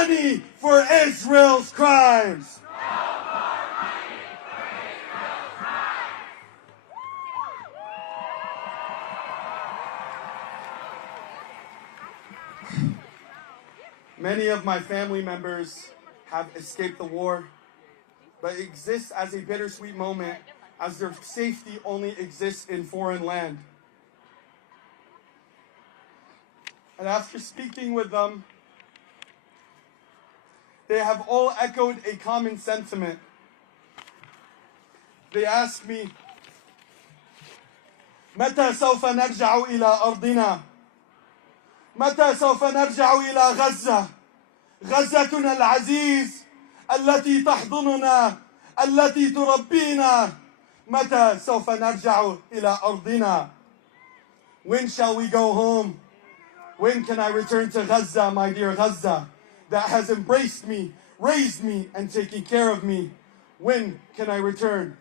money for Israel's crimes. Many of my family members have escaped the war, but exist as a bittersweet moment as their safety only exists in foreign land. And after speaking with them, they have all echoed a common sentiment. They ask me, متى سوف نرجع إلى أرضنا؟ متى سوف نرجع إلى غزة؟ غزتنا العزيز التي تحضننا التي تربينا. متى سوف نرجع إلى أرضنا? When shall we go home? When can I return to Gaza, my dear Gaza, that has embraced me, raised me, and taken care of me? When can I return?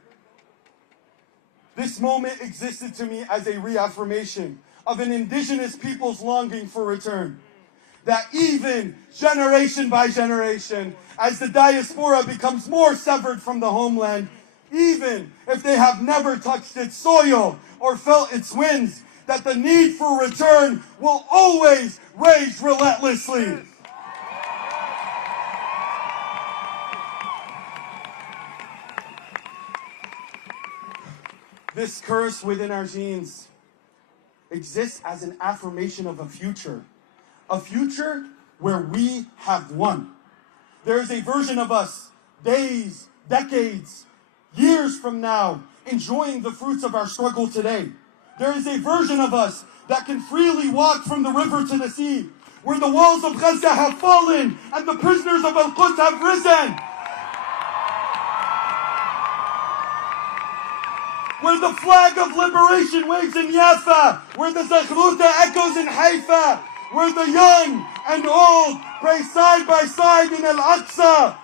This moment existed to me as a reaffirmation of an indigenous people's longing for return. That even generation by generation, as the diaspora becomes more severed from the homeland, even if they have never touched its soil or felt its winds, that the need for return will always rage relentlessly. This curse within our genes exists as an affirmation of a future where we have won. There is a version of us, days, decades, years from now, enjoying the fruits of our struggle today. There is a version of us that can freely walk from the river to the sea, where the walls of Gaza have fallen and the prisoners of Al-Quds have risen. Where the flag of liberation waves in Jaffa, where the Zaghruta echoes in Haifa, where the young and old pray side by side in Al-Aqsa,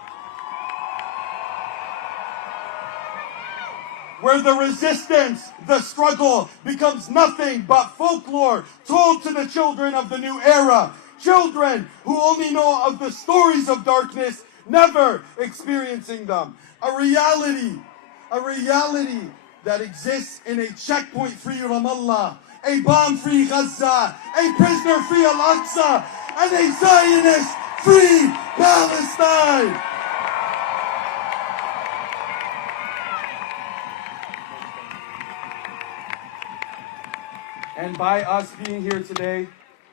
where the resistance, the struggle becomes nothing but folklore told to the children of the new era, children who only know of the stories of darkness, never experiencing them. A reality that exists in a checkpoint-free Ramallah, a bomb-free Gaza, a prisoner-free Al-Aqsa, and a Zionist-free Palestine. And by us being here today,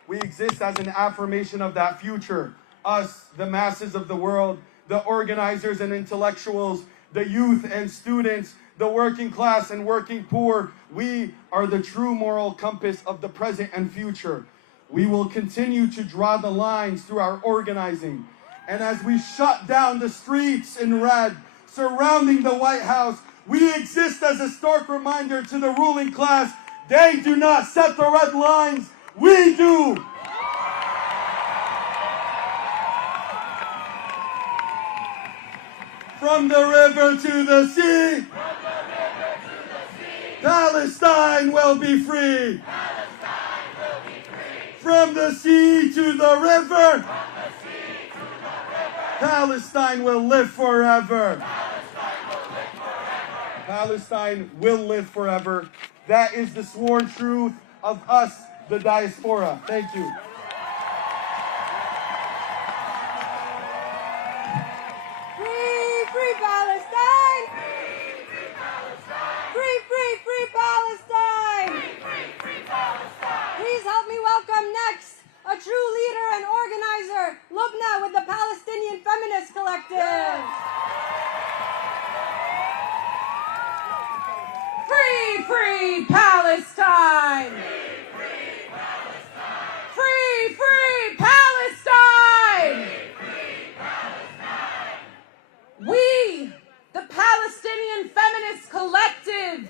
we exist as an affirmation of that future. Us, the masses of the world, the organizers and intellectuals, the youth and students, the working class and working poor, we are the true moral compass of the present and future. We will continue to draw the lines through our organizing. And as we shut down the streets in red surrounding the White House, we exist as a stark reminder to the ruling class, they do not set the red lines, we do. From the river to the sea, Palestine will be free. From the sea to the river, Palestine will live forever. Palestine will live forever. That is the sworn truth of us, the diaspora. Thank you. Free Palestine! Free Palestine! Free Palestine! Please help me welcome next a true leader and organizer, Lubna with the Palestinian Feminist Collective. Free Palestine! Free Palestine! We, the Palestinian Feminist Collective.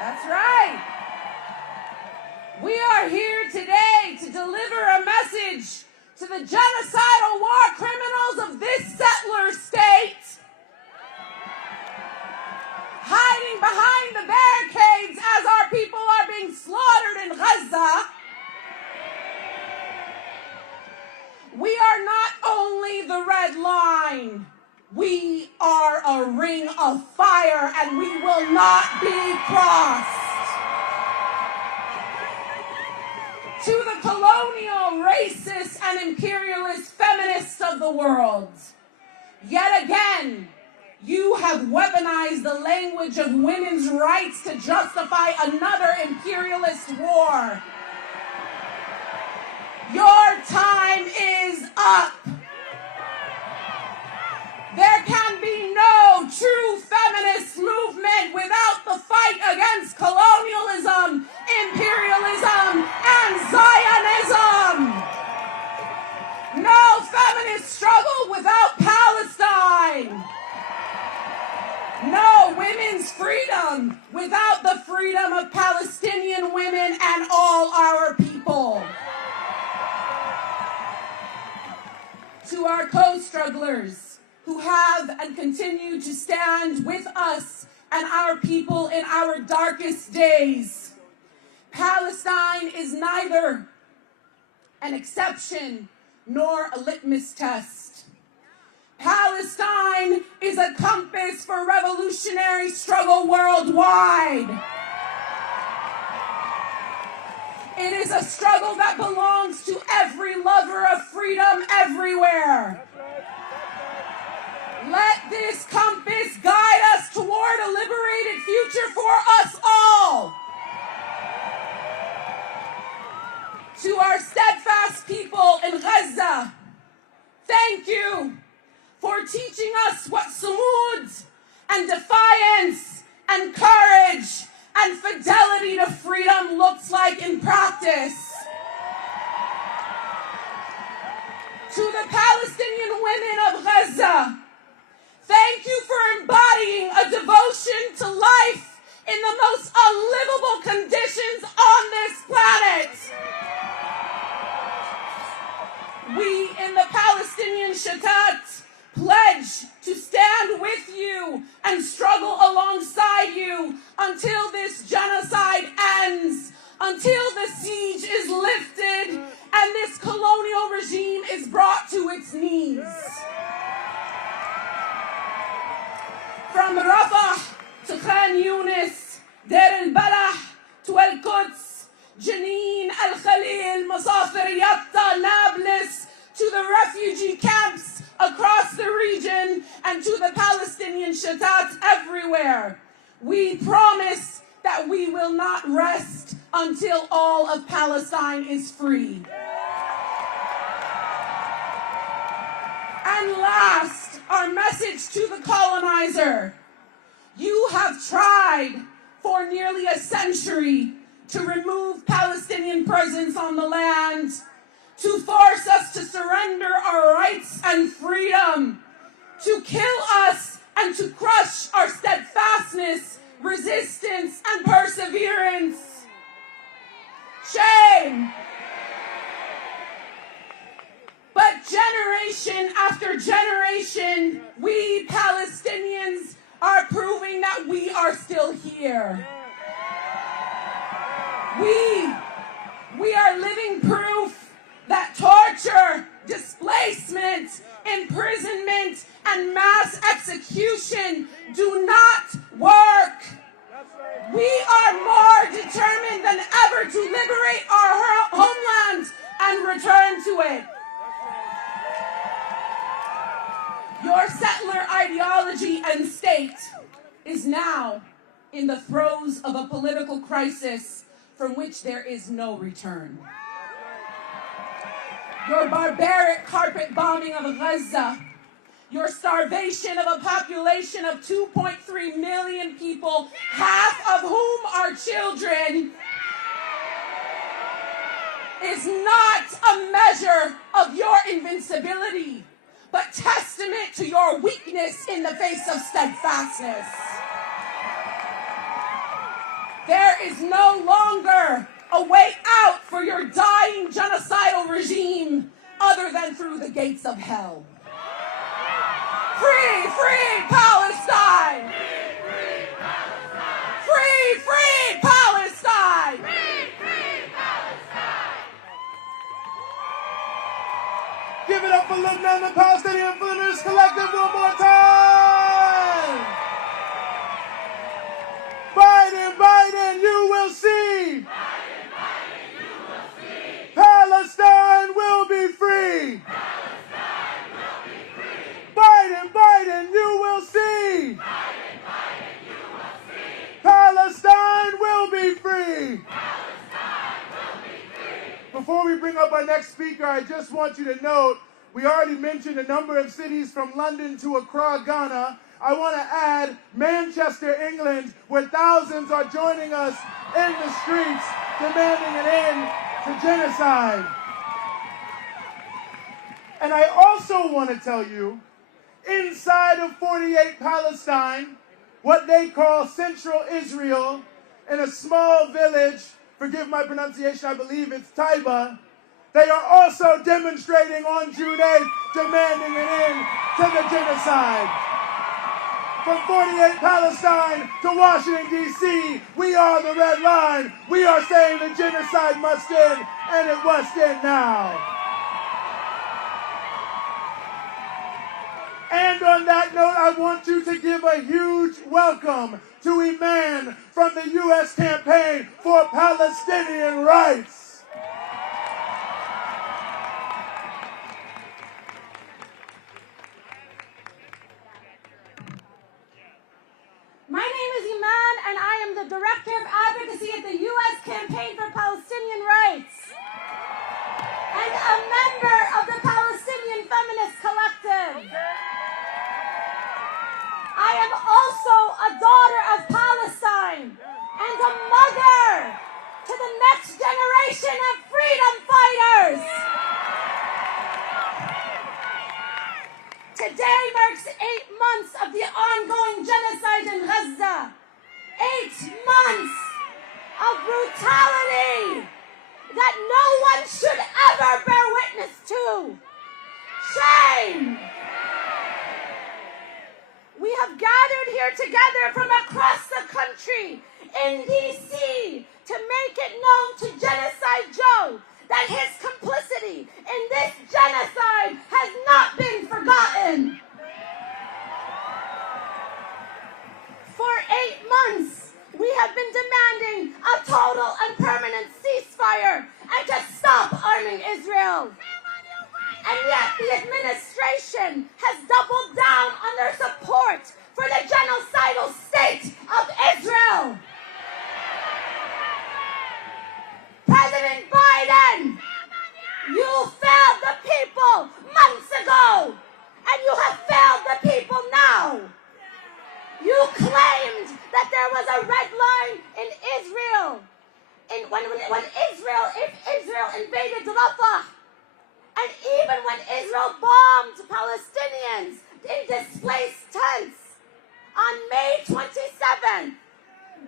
That's right. We are here today to deliver a message to the genocidal war criminals of this settler state, hiding behind the barricades as our people are being slaughtered in Gaza. We are the red line. We are a ring of fire and we will not be crossed. To the colonial, racist, and imperialist feminists of the world, yet again, you have weaponized the language of women's rights to justify another imperialist war. Your time is up. There can be no true feminist movement without the fight against colonialism, imperialism, and Zionism. No feminist struggle without Palestine. No women's freedom without the freedom of Palestinian women and all our people. To our co-strugglers who have and continue to stand with us and our people in our darkest days, Palestine is neither an exception nor a litmus test. Palestine is a compass for revolutionary struggle worldwide. It is a struggle that belongs to every lover of freedom everywhere. Let this compass guide us toward a liberated future for us all. To our steadfast people in Gaza, thank you for teaching us what sumud and defiance and courage and fidelity to freedom looks like in practice. To the Palestinian women of Gaza, thank you for embodying a devotion to life in the most unlivable conditions on this planet. We in the Palestinian Shatat pledge to stand with you and struggle alongside you until this genocide ends, until the siege is lifted and this colonial regime is brought to its knees. From Rafah to Khan Yunis, Deir al-Balah to Al-Quds, Jenin, Al-Khalil, Masafir, Yatta, Nablus, to the refugee camps across the region and to the Palestinian Shatats everywhere. We promise that we will not rest until all of Palestine is free. And last, our message to the colonizer. You have tried for nearly a century to remove Palestinian presence on the land, to force us to surrender our rights and freedom, to kill us and to crush our steadfastness, resistance, and perseverance. Shame! But generation after generation, we Palestinians are proving that we are still here. We are living proof that torture, displacement, imprisonment, and mass execution do not work. We are more determined than ever to liberate our homeland and return to it. Your settler ideology and state is now in the throes of a political crisis from which there is no return. Your barbaric carpet bombing of Gaza, your starvation of a population of 2.3 million people, half of whom are children, is not a measure of your invincibility, but testament to your weakness in the face of steadfastness. There is no longer a way out for your dying genocidal regime other than through the gates of hell. Free, free Palestine! Free, free Palestine! Give it up for Lebanon, the Palestinian Feminist Collective one more time. Biden, Biden, you will see. Biden, Biden, you will see. Palestine will be free. Palestine will be free. Biden, Biden, you will see. Biden, Biden, you will see. Palestine will be free. Palestine will be free. Before we bring up our next speaker, I just want you to note, we already mentioned a number of cities from London to Accra, Ghana. I want to add Manchester, England, where thousands are joining us in the streets demanding an end to genocide. And I also want to tell you, inside of 48 Palestine, what they call Central Israel, in a small village, forgive my pronunciation, I believe it's Taiba, they are also demonstrating on June 8th, demanding an end to the genocide. From 48 Palestine to Washington, D.C., we are the red line. We are saying the genocide must end, and it must end now. And on that note, I want you to give a huge welcome to a man from the U.S. Campaign for Palestinian Rights. My name is Iman, and I am the Director of Advocacy at the U.S. Campaign for Palestinian Rights and a member of the Palestinian Feminist Collective. I am also a daughter of Palestine and a mother to the next generation of freedom fighters. Today marks 8 months of the ongoing genocide in Gaza. 8 months of brutality that no one should ever bear witness to. Shame! We have gathered here together from across the country in D.C. to make it known to Genocide Joe that his complicity in this genocide has not been forgotten. For 8 months, we have been demanding a total and permanent ceasefire and to stop arming Israel. And yet the administration has doubled down on their support for the genocidal state of Israel. President Biden, you failed the people months ago, and you have failed the people now. You claimed that there was a red line in Israel. And when Israel invaded Rafah, and even when Israel bombed Palestinians in displaced tents on May 27th,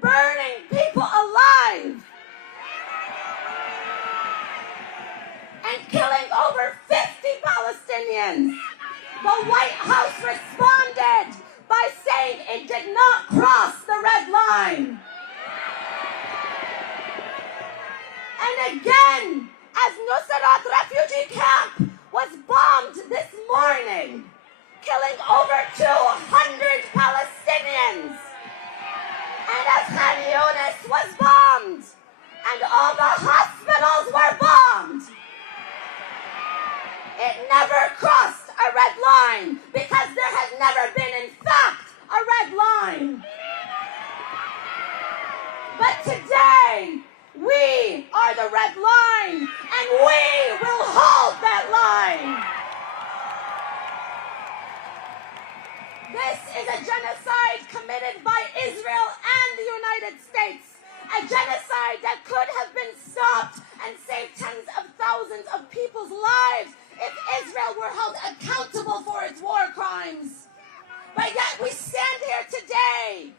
burning people alive, and killing over 50 Palestinians, the White House responded by saying it did not cross the red line. And again, as Nusrat refugee camp was bombed this morning, killing over 200 Palestinians. And as Khan Yunis was bombed, and all the hospitals were bombed, it never crossed a red line because there has never been, in fact, a red line. But today, we are the red line, and we will hold that line. This is a genocide committed by Israel and the United States. A genocide that could have been stopped and saved tens of thousands of people's lives if Israel were held accountable for its war crimes. But yet we stand here today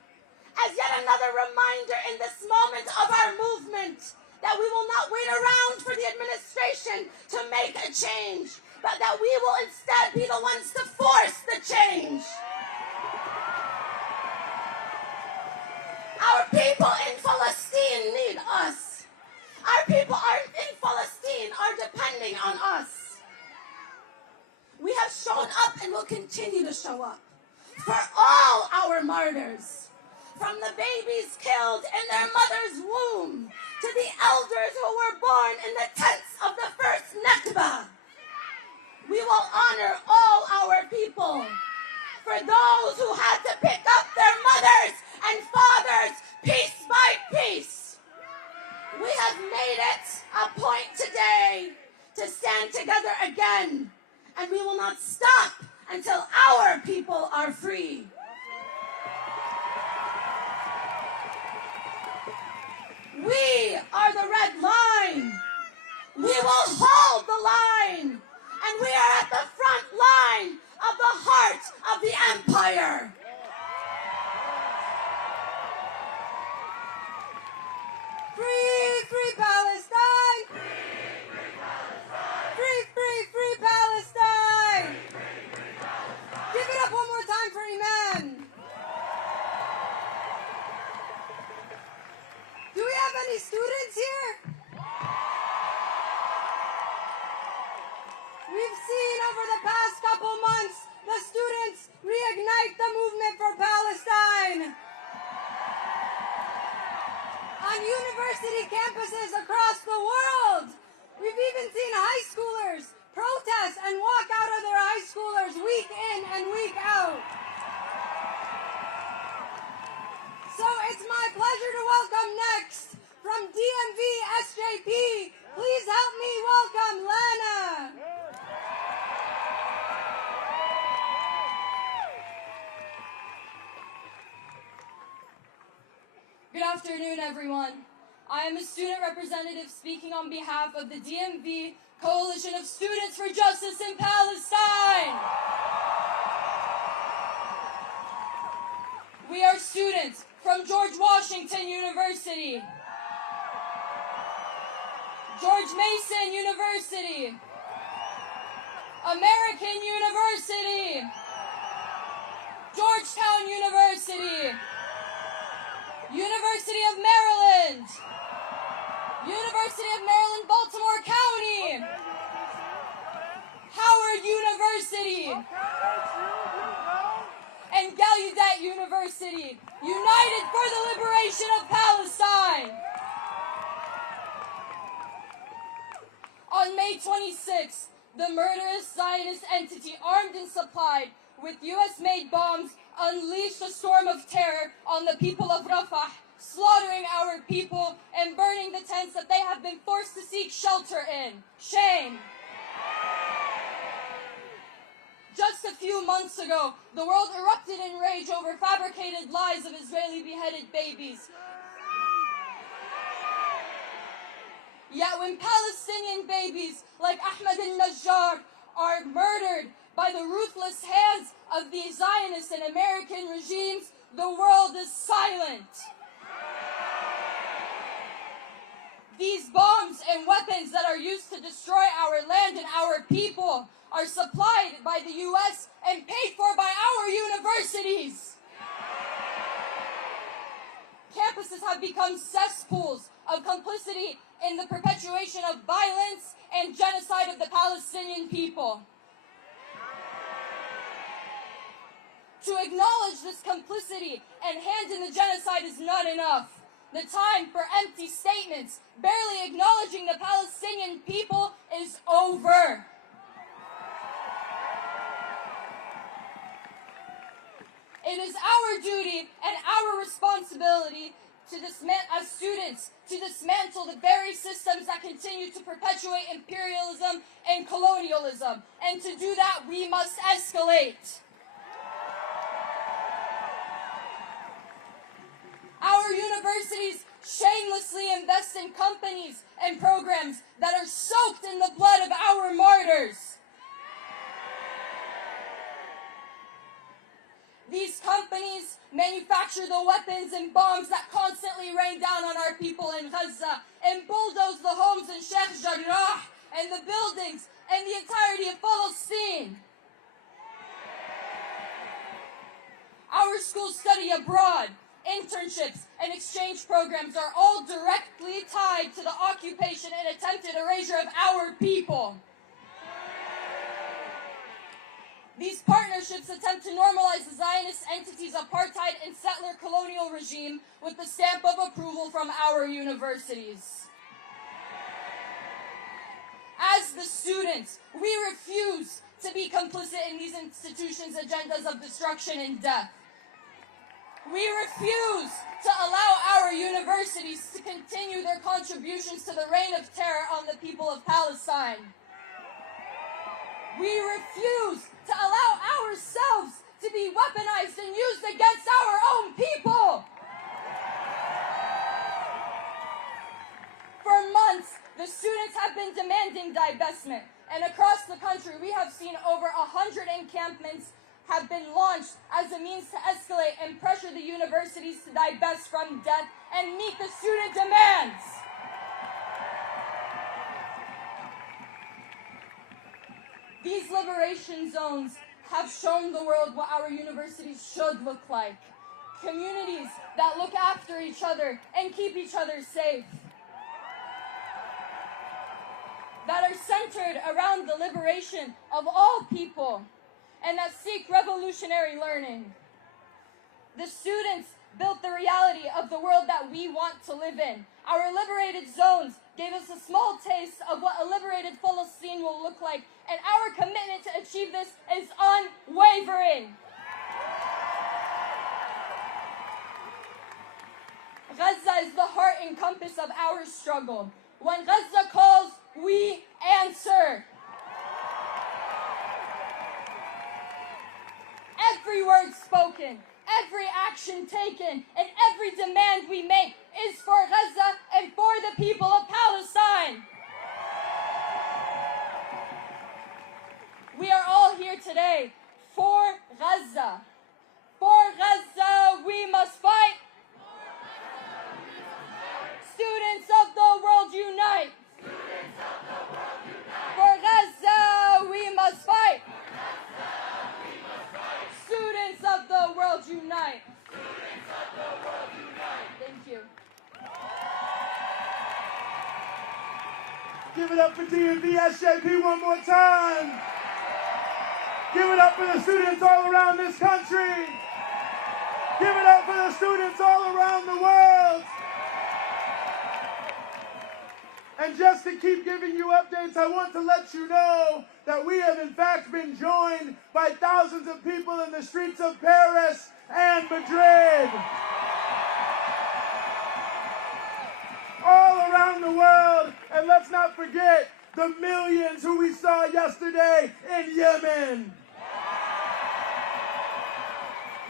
as yet another reminder in this moment of our movement that we will not wait around for the administration to make a change, but that we will instead be the ones to force the change. Our people in Palestine need us. Our people in Palestine are depending on us. shown up and will continue to show up for all our martyrs, from the babies killed in their mother's womb to the elders who were born in the tents of the first Nakba. We will honor all our people, for those who had to pick up their mothers and fathers piece by piece. We have made it a point today to stand together again, and we will not stop until our people are free. We are the red line. We will hold the line, and we are at the front line of the heart of the empire. Free, free Palestine! Free, free, free Palestine! Give it up one more time for Iman. Do we have any students here? We've seen over the past couple months the students reignite the movement for Palestine. On university campuses across the world, we've even seen high schoolers protest and walk out of their high schoolers week in and week out. So it's my pleasure to welcome next from DMV SJP. Please help me welcome Lana. Good afternoon, everyone. I am a student representative speaking on behalf of the DMV Coalition of Students for Justice in Palestine. We are students from George Washington University, George Mason University, American University, Georgetown University, University of Maryland, University of Maryland, Baltimore County, Howard University, and Gallaudet University, united for the liberation of Palestine. On May 26th, the murderous Zionist entity, armed and supplied with U.S.-made bombs, unleashed a storm of terror on the people of Rafah, slaughtering our people and burning the tents that they have been forced to seek shelter in. Shame. Just a few months ago, the world erupted in rage over fabricated lies of Israeli beheaded babies. Yet when Palestinian babies like Ahmed al-Najjar are murdered by the ruthless hands of the Zionist and American regimes, the world is silent. These bombs and weapons that are used to destroy our land and our people are supplied by the U.S. and paid for by our universities. Campuses have become cesspools of complicity in the perpetuation of violence and genocide of the Palestinian people. To acknowledge this complicity and hand in the genocide is not enough. The time for empty statements, barely acknowledging the Palestinian people, is over. It is our duty and our responsibility as students to dismantle the very systems that continue to perpetuate imperialism and colonialism. And to do that, we must escalate. Our universities shamelessly invest in companies and programs that are soaked in the blood of our martyrs. These companies manufacture the weapons and bombs that constantly rain down on our people in Gaza and bulldoze the homes in Sheikh Jarrah and the buildings and the entirety of Palestine. Our schools study abroad. Internships and exchange programs are all directly tied to the occupation and attempted erasure of our people. These partnerships attempt to normalize the Zionist entity's apartheid and settler colonial regime with the stamp of approval from our universities. As the students, we refuse to be complicit in these institutions' agendas of destruction and death. We refuse to allow our universities to continue their contributions to the reign of terror on the people of Palestine. We refuse to allow ourselves to be weaponized and used against our own people. For months, the students have been demanding divestment, and across the country, we have seen over 100 encampments have been launched as a means to escalate and pressure the universities to divest from debt and meet the student demands. These liberation zones have shown the world what our universities should look like. Communities that look after each other and keep each other safe. That are centered around the liberation of all people and that seek revolutionary learning. The students built the reality of the world that we want to live in. Our liberated zones gave us a small taste of what a liberated Palestine will look like, and our commitment to achieve this is unwavering. Gaza is the heart and compass of our struggle. When Gaza calls, we answer. Every word spoken, every action taken, and every demand we make is for Gaza and for the people of Palestine. We are all here today for Gaza. For Gaza, we must fight. Students of the world, unite. For Gaza, we must fight. Students of the world, unite. Thank you. Give it up for DMV SJP one more time. Give it up for the students all around this country. Give it up for the students all around the world. And just to keep giving you updates, I want to let you know that we have in fact been joined by thousands of people in the streets of Paris and Madrid. All around the world. And let's not forget the millions who we saw yesterday in Yemen.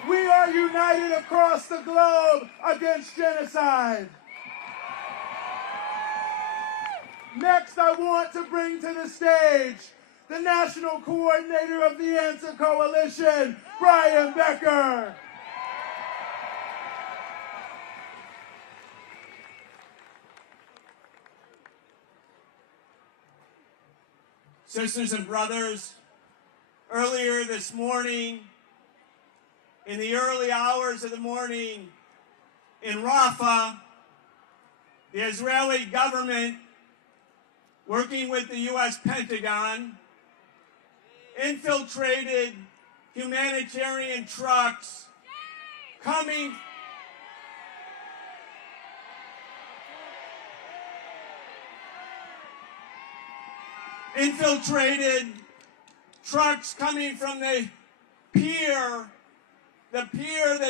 We are united across the globe against genocide. Next, I want to bring to the stage the National Coordinator of the Answer Coalition, Brian Becker. Sisters and brothers, earlier this morning, in the early hours of the morning, in Rafah, the Israeli government, working with the U.S. Pentagon, infiltrated humanitarian trucks coming from the pier that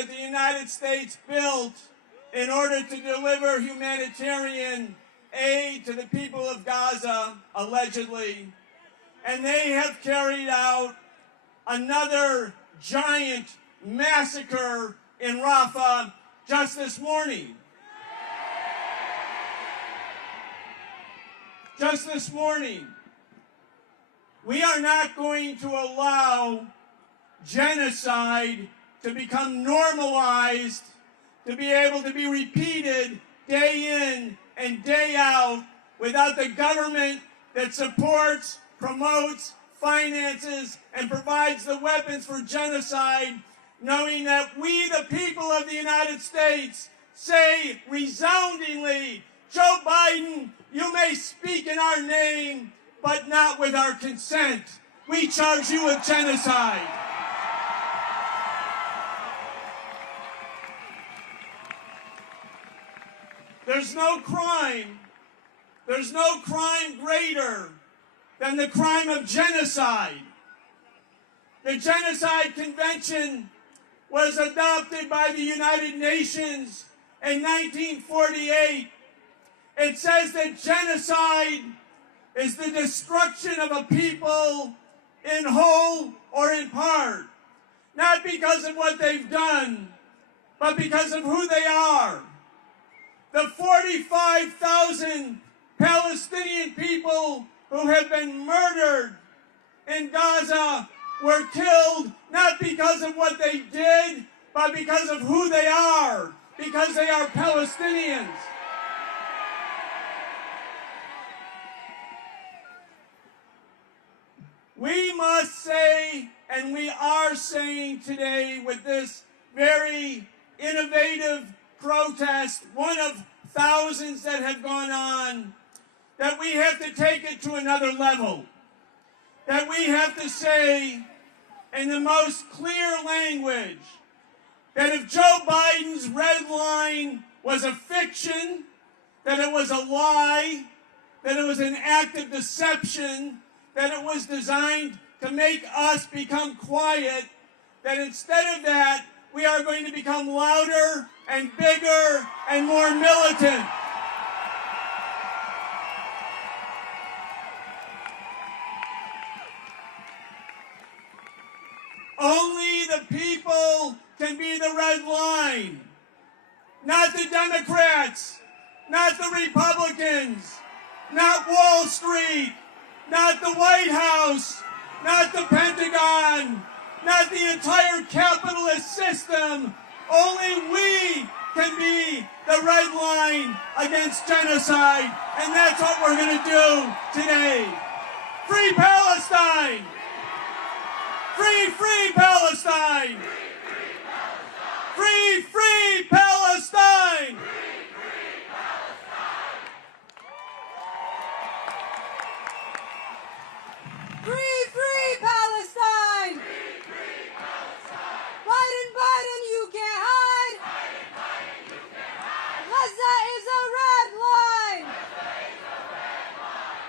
the United States built in order to deliver humanitarian aid to the people of Gaza, allegedly. And they have carried out another giant massacre in Rafah just this morning. Just this morning. We are not going to allow genocide to become normalized, to be able to be repeated day in and day out without the government that supports, promotes, finances, and provides the weapons for genocide, knowing that we, the people of the United States, say resoundingly, Joe Biden, you may speak in our name, but not with our consent. we charge you with genocide. There's no crime greater than the crime of genocide. The Genocide Convention was adopted by the United Nations in 1948. It says that genocide is the destruction of a people in whole or in part, not because of what they've done, but because of who they are. The 45,000 Palestinian people who have been murdered in Gaza were killed not because of what they did, but because of who they are, because they are Palestinians. We must say, and we are saying today with this very innovative protest, one of thousands that have gone on, that we have to take it to another level. That we have to say in the most clear language that if Joe Biden's red line was a fiction, that it was a lie, that it was an act of deception, that it was designed to make us become quiet, that instead of that, we are going to become louder and bigger and more militant. Only the people can be the red line, not the Democrats, not the Republicans, not Wall Street, not the White House, not the Pentagon, not the entire capitalist system. Only we can be the red line against genocide, and that's what we're going to do today. Free Palestine! Free, free Palestine! Free, free Palestine! Free, free Palestine! Biden, Biden, you can't hide! Gaza is a red line!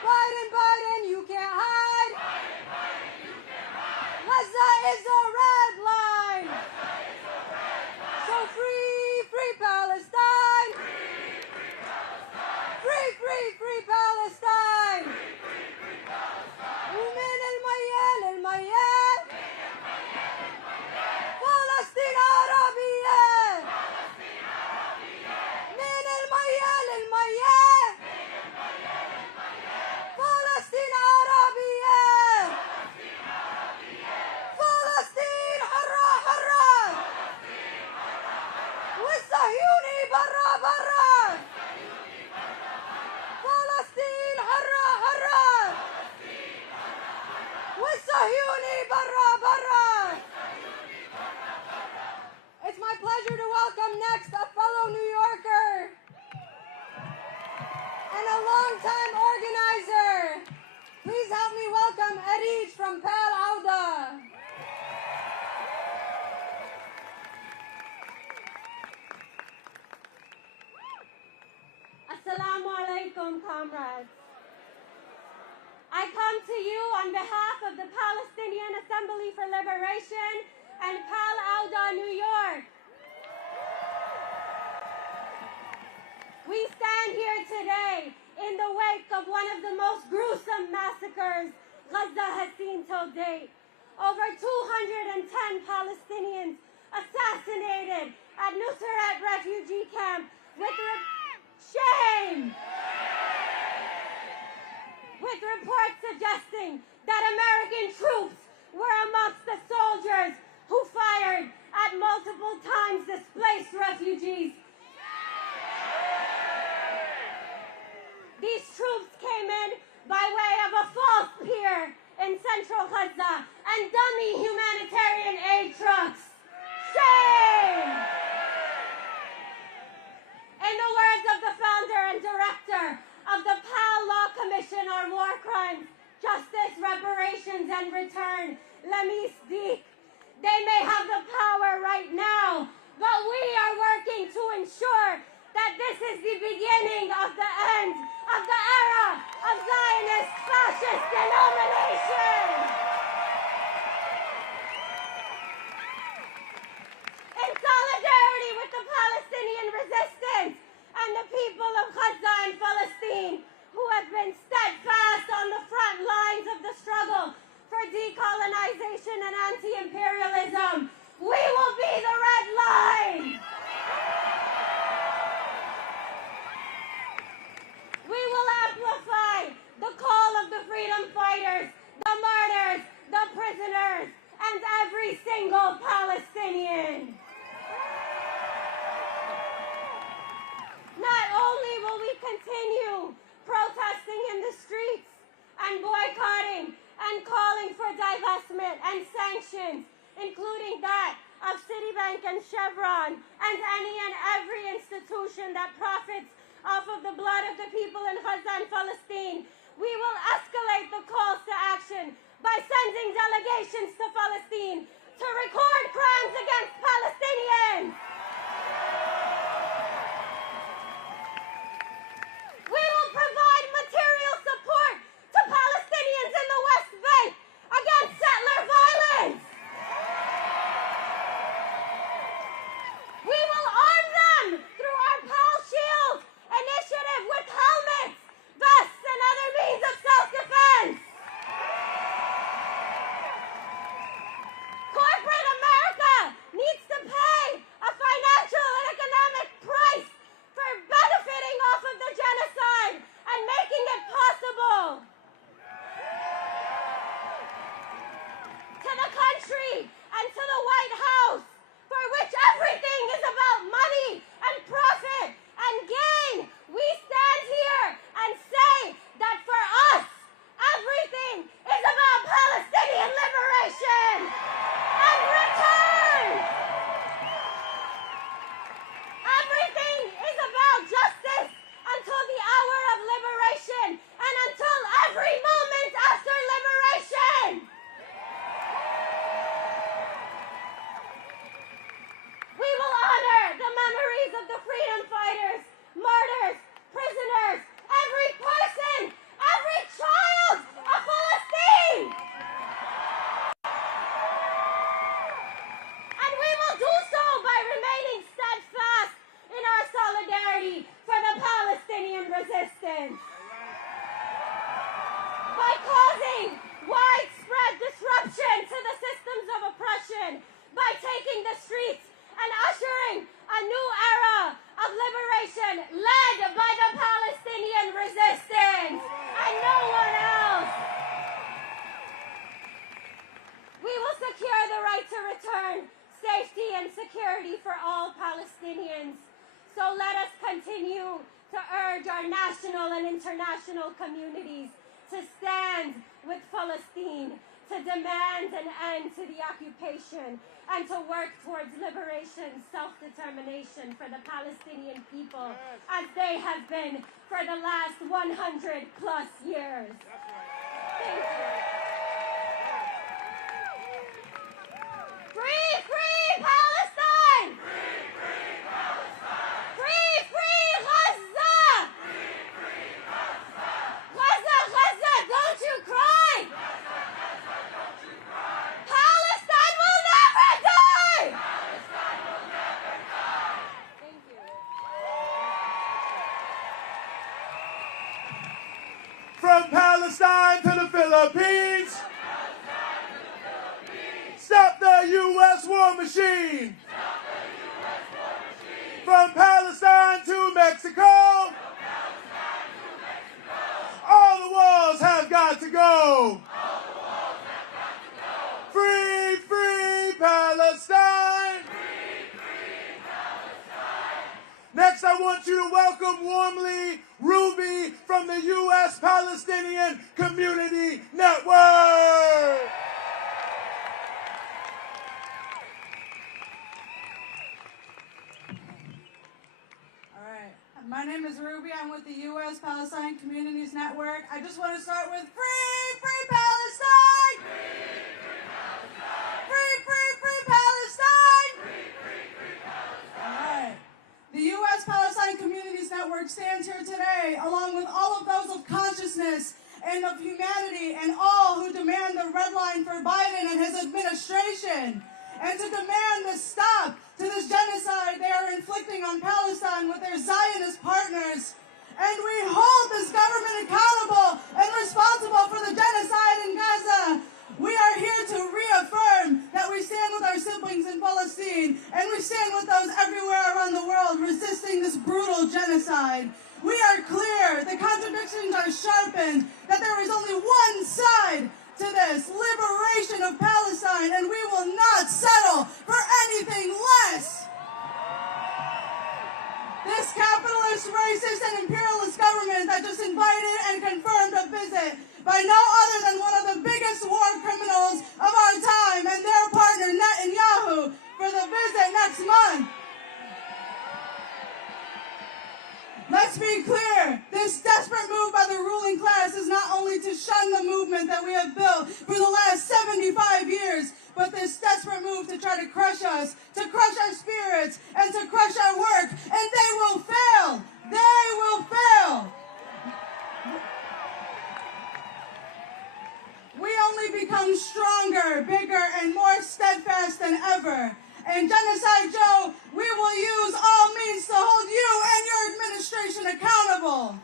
Biden, Biden, you can't hide! Gaza is a red line! So free, free Palestine! Free, free, free Palestine! ومن الميال الميال فلسطين عربية من الميال الميال فلسطين عربية فلسطين حرة حرة والصهيوني برا برا فلسطين حرة حرة والصهيوني برا برا. It's my pleasure to welcome next a fellow New Yorker and a longtime organizer. Please help me welcome Erich from Pal Auda. Assalamu alaikum, comrades. I come to you on behalf of the Palestinian Assembly for Liberation and Pal Auda, New York. We stand here today in the wake of one of the most gruesome massacres Gaza has seen till date. Over 210 Palestinians assassinated at Nusrat refugee camp with shame! With reports suggesting that American troops were amongst the soldiers who fired at multiple times displaced refugees. These troops came in by way of a false pier in central Gaza and dummy humanitarian aid trucks. Shame! In the words of the founder and director of the PAL Law Commission on War Crimes, Justice, Reparations, and Return, لميصديق. They may have the power right now, but we are working to ensure that this is the beginning of the end of the era of Zionist fascist denomination. In solidarity with the Palestinian resistance and the people of Gaza and Palestine, who have been steadfast on the front lines of the struggle for decolonization and anti-imperialism, we will be the red line. We will amplify the call of the freedom fighters, the martyrs, the prisoners, and every single Palestinian. Not only will we continue protesting in the streets and boycotting and calling for divestment and sanctions, including that of Citibank and Chevron and any and every institution that profits off of the blood of the people in Gaza and Palestine, we will escalate the calls to action by sending delegations to Palestine to record crimes against Palestinians. We will provide material support to Palestinians in the West Bank against settler violence. We will arm them through our Pal Shield initiative with helmets, vests, and other means of self-defense. Corporate America needs to pay a financial and economic price for benefiting off of the genocide and making it possible. To the country and to the White House, for which everything is about money and profit and gain, we stand here and say that for us, everything is about Palestinian liberation and return. Everything is about justice until the hour of liberation and until every moment after liberation. We will honor the memories of the freedom fighters, martyrs, prisoners, every person, every child of Palestine. And we will do so by remaining steadfast in our solidarity for the Palestinian resistance. By causing widespread disruption to the systems of oppression, by taking the streets and ushering a new era of liberation led by the Palestinian resistance and no one else. We will secure the right to return, safety and security for all Palestinians. So let us continue to urge our national and international communities to stand with Palestine, to demand an end to the occupation, and to work towards liberation, self-determination for the Palestinian people, as they have been for the last 100 plus years. Thank you. Free, free Palestine! Free, free Palestine! Free, free Gaza! Free, free Gaza! Gaza, Gaza, don't you cry! Gaza, Gaza, don't you cry! Palestine will never die! Palestine will never die! Thank you. From Palestine to the Philippines. Stop the U.S. war machine. Stop the U.S. war machine! From Palestine to Mexico. From Palestine to Mexico! All the walls have got to go. All the walls have got to go! Free, free Palestine. Free, free Palestine! Next, I want you to welcome warmly Ruby from the U.S. Palestinian Community Network. All right. My name is Ruby. I'm with the U.S. Palestine Communities Network. I just want to start with free, free Palestine! Free, free of humanity and all who demand the red line for Biden and his administration, and to demand the stop to this genocide they are inflicting on Palestine with their Zionist partners. And we hold this government accountable and responsible for the genocide in Gaza. We are here to reaffirm that we stand with our siblings in Palestine, and we stand with those everywhere around the world resisting this brutal genocide. We are clear, the contradictions are sharpened, that there is only one side to this liberation of Palestine, and we will not settle for anything less. This capitalist, racist, and imperialist government that just invited and confirmed a visit by no other than one of the biggest war criminals of our time and their partner Netanyahu for the visit next month. Let's be clear, this desperate move by the ruling class is not only to shun the movement that we have built for the last 75 years, but this desperate move to try to crush us, to crush our spirits, and to crush our work, and they will fail. They will fail. We only become stronger, bigger, and more steadfast than ever. And Genocide Joe, we will use all means to hold you and your administration accountable.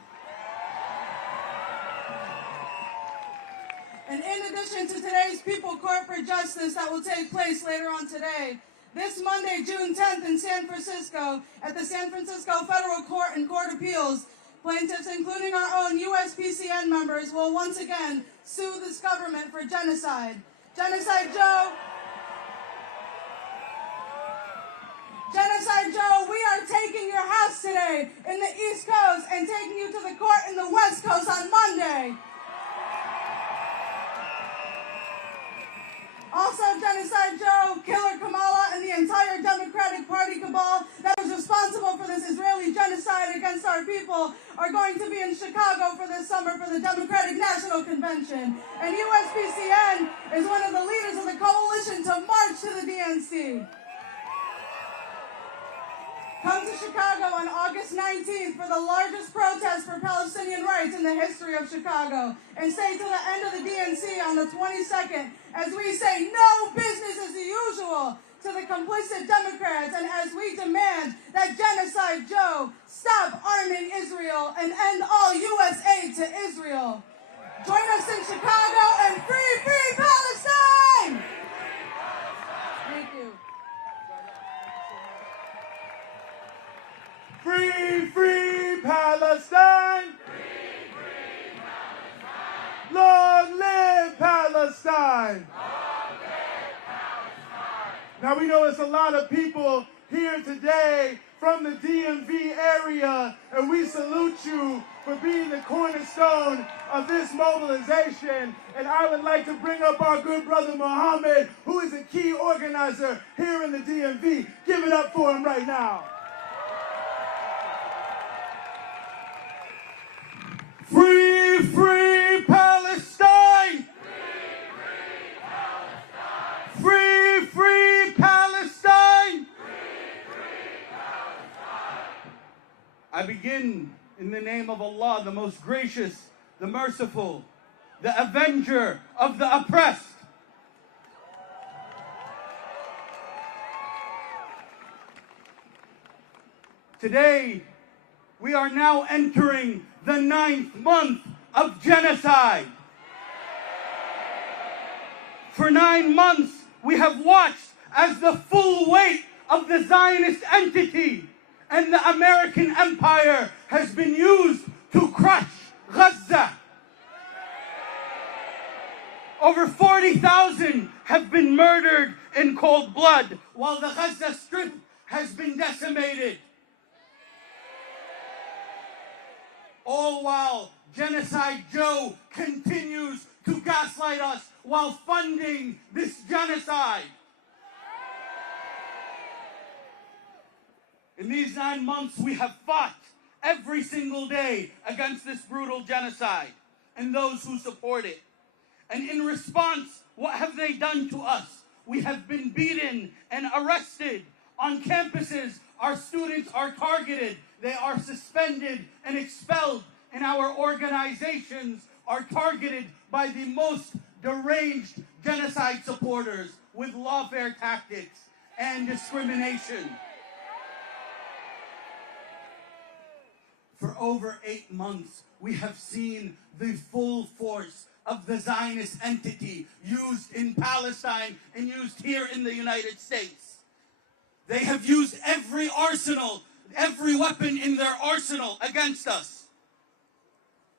And in addition to today's People Court for Justice that will take place later on today, this Monday, June 10th in San Francisco, at the San Francisco Federal Court and Court Appeals, plaintiffs, including our own USPCN members, will once again sue this government for genocide. Genocide Joe, we are taking your house today in the East Coast and taking you to the court in the West Coast on Monday. Also, Genocide Joe, Killer Kamala, and the entire Democratic Party cabal that was responsible for this Israeli genocide against our people are going to be in Chicago for this summer for the Democratic National Convention. And USPCN is one of the leaders of the coalition to march to the DNC. Come to Chicago on August 19th for the largest protest for Palestinian rights in the history of Chicago. And stay till the end of the DNC on the 22nd as we say no business as usual to the complicit Democrats and as we demand that Genocide Joe stop arming Israel and end all U.S. aid to Israel. Join us in Chicago and free, free Palestine! Thank you. Free, free Palestine! Free, free Palestine! Long live Palestine! Long live Palestine! Now we know it's a lot of people here today from the DMV area, and we salute you for being the cornerstone of this mobilization. And I would like to bring up our good brother Muhammad, who is a key organizer here in the DMV. Give it up for him right now. Free, free Palestine! Free, free Palestine! I begin in the name of Allah, the most gracious, the merciful, the avenger of the oppressed. Today, we are now entering the 9th month of genocide. For 9 months, we have watched as the full weight of the Zionist entity and the American empire has been used to crush Gaza. Over 40,000 have been murdered in cold blood, while the Gaza Strip has been decimated. All while Genocide Joe continues to gaslight us while funding this genocide. In these 9 months, we have fought every single day against this brutal genocide and those who support it. And in response, what have they done to us? We have been beaten and arrested on campuses. Our students are targeted. They are suspended and expelled, and our organizations are targeted by the most deranged genocide supporters with lawfare tactics and discrimination. For over 8 months, we have seen the full force of the Zionist entity used in Palestine and used here in the United States. They have used every arsenal, every weapon in their arsenal against us.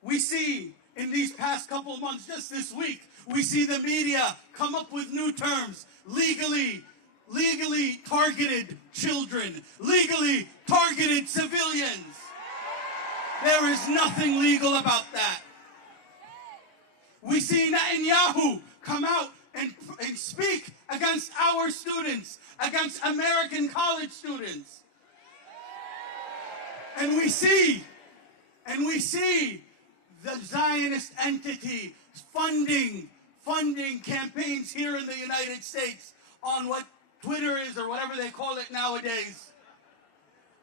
We see in these past couple of months, just this week, we see the media come up with new terms. Legally targeted children, legally targeted civilians. There is nothing legal about that. We see Netanyahu come out and speak against our students, against American college students. And we see the Zionist entity funding campaigns here in the United States on what Twitter is or whatever they call it nowadays.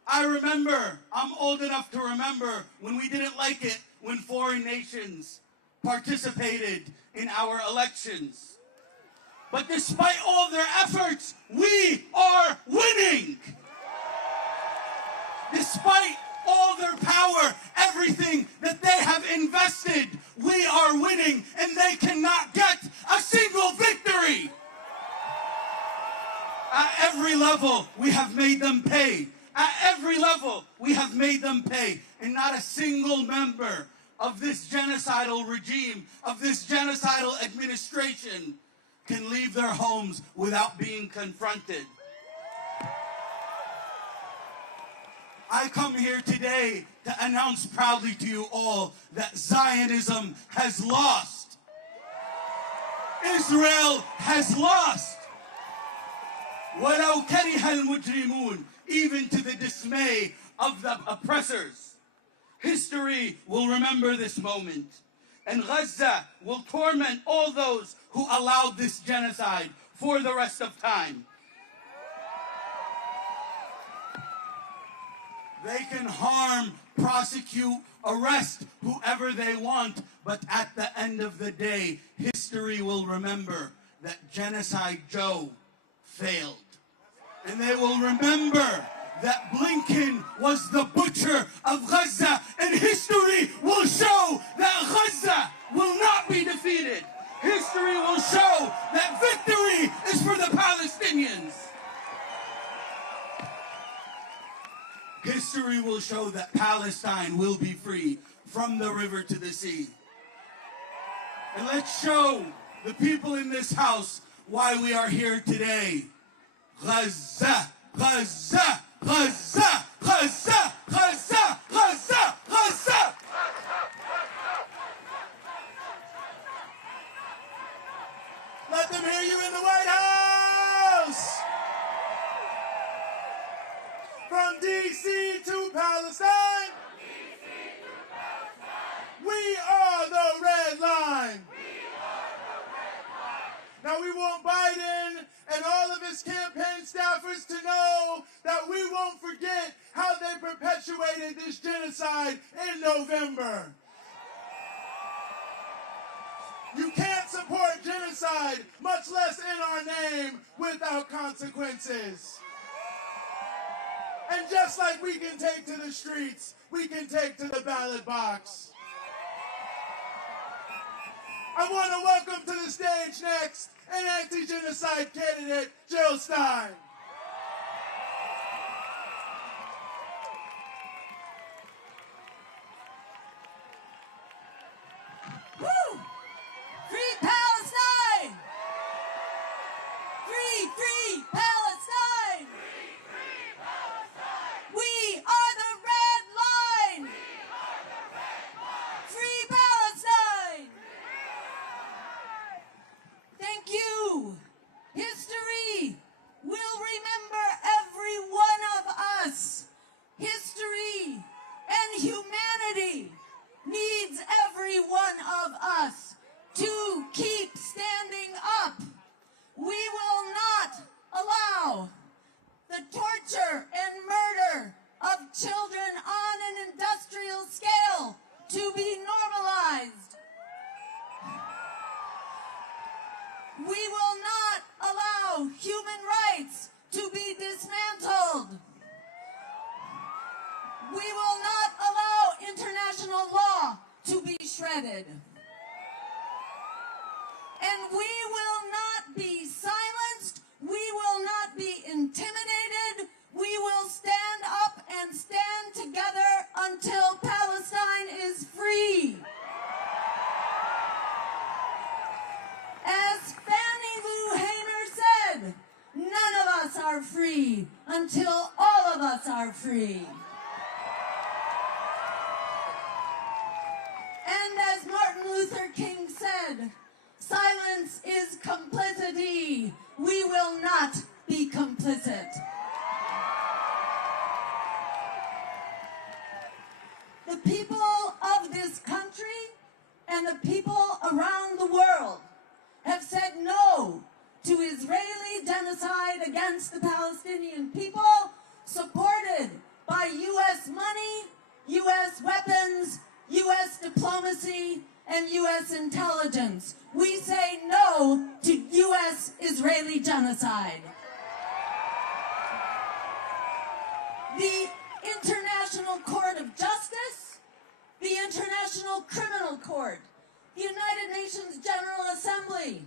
I remember, I'm old enough to remember when we didn't like it when foreign nations participated in our elections. But despite all their efforts, we are winning. Despite all their power, everything that they have invested, we are winning, and they cannot get a single victory. At every level, we have made them pay. At every level, we have made them pay. And not a single member of this genocidal regime, of this genocidal administration, can leave their homes without being confronted. I come here today to announce proudly to you all that Zionism has lost. Israel has lost. وَلَوْ كَرِهَ الْمُجْرِمُونَ, even to the dismay of the oppressors. History will remember this moment, and Gaza will torment all those who allowed this genocide for the rest of time. They can harm, prosecute, arrest whoever they want, but at the end of the day, history will remember that Genocide Joe failed. And they will remember that Blinken was the butcher of Gaza, and history will show that Gaza will not be defeated. History will show that victory is for the Palestinians. History will show that Palestine will be free from the river to the sea. And let's show the people in this house why we are here today. Gaza, Gaza, Gaza, Gaza, Gaza, Gaza, Gaza. Let them hear you in the White House. From D.C. to Palestine, we are the red line. Now we want Biden and all of his campaign staffers to know that we won't forget how they perpetuated this genocide in November. You can't support genocide, much less in our name, without consequences. And just like we can take to the streets, we can take to the ballot box. I want to welcome to the stage next an anti-genocide candidate, Jill Stein. Woo! Free Palestine! Free, free Palestine! We are the red line! Free Palestine! Thank you. History will remember every one of us. History and humanity needs every one of us to keep standing up. We will not allow allow human rights to be dismantled. We will not allow international law to be shredded. And we will not be silenced. We will not be intimidated. We will stand up and stand together until Palestine is free. As Fannie Lou Hamer said, none of us are free until all of us are free. And as Martin Luther King said, silence is complicity. We will not be complicit. The people of this country and the people around the world have said no to Israeli genocide against the Palestinian people, supported by U.S. money, U.S. weapons, U.S. diplomacy, and U.S. intelligence. We say no to U.S.-Israeli genocide. The International Court of Justice, the International Criminal Court, the United Nations General Assembly,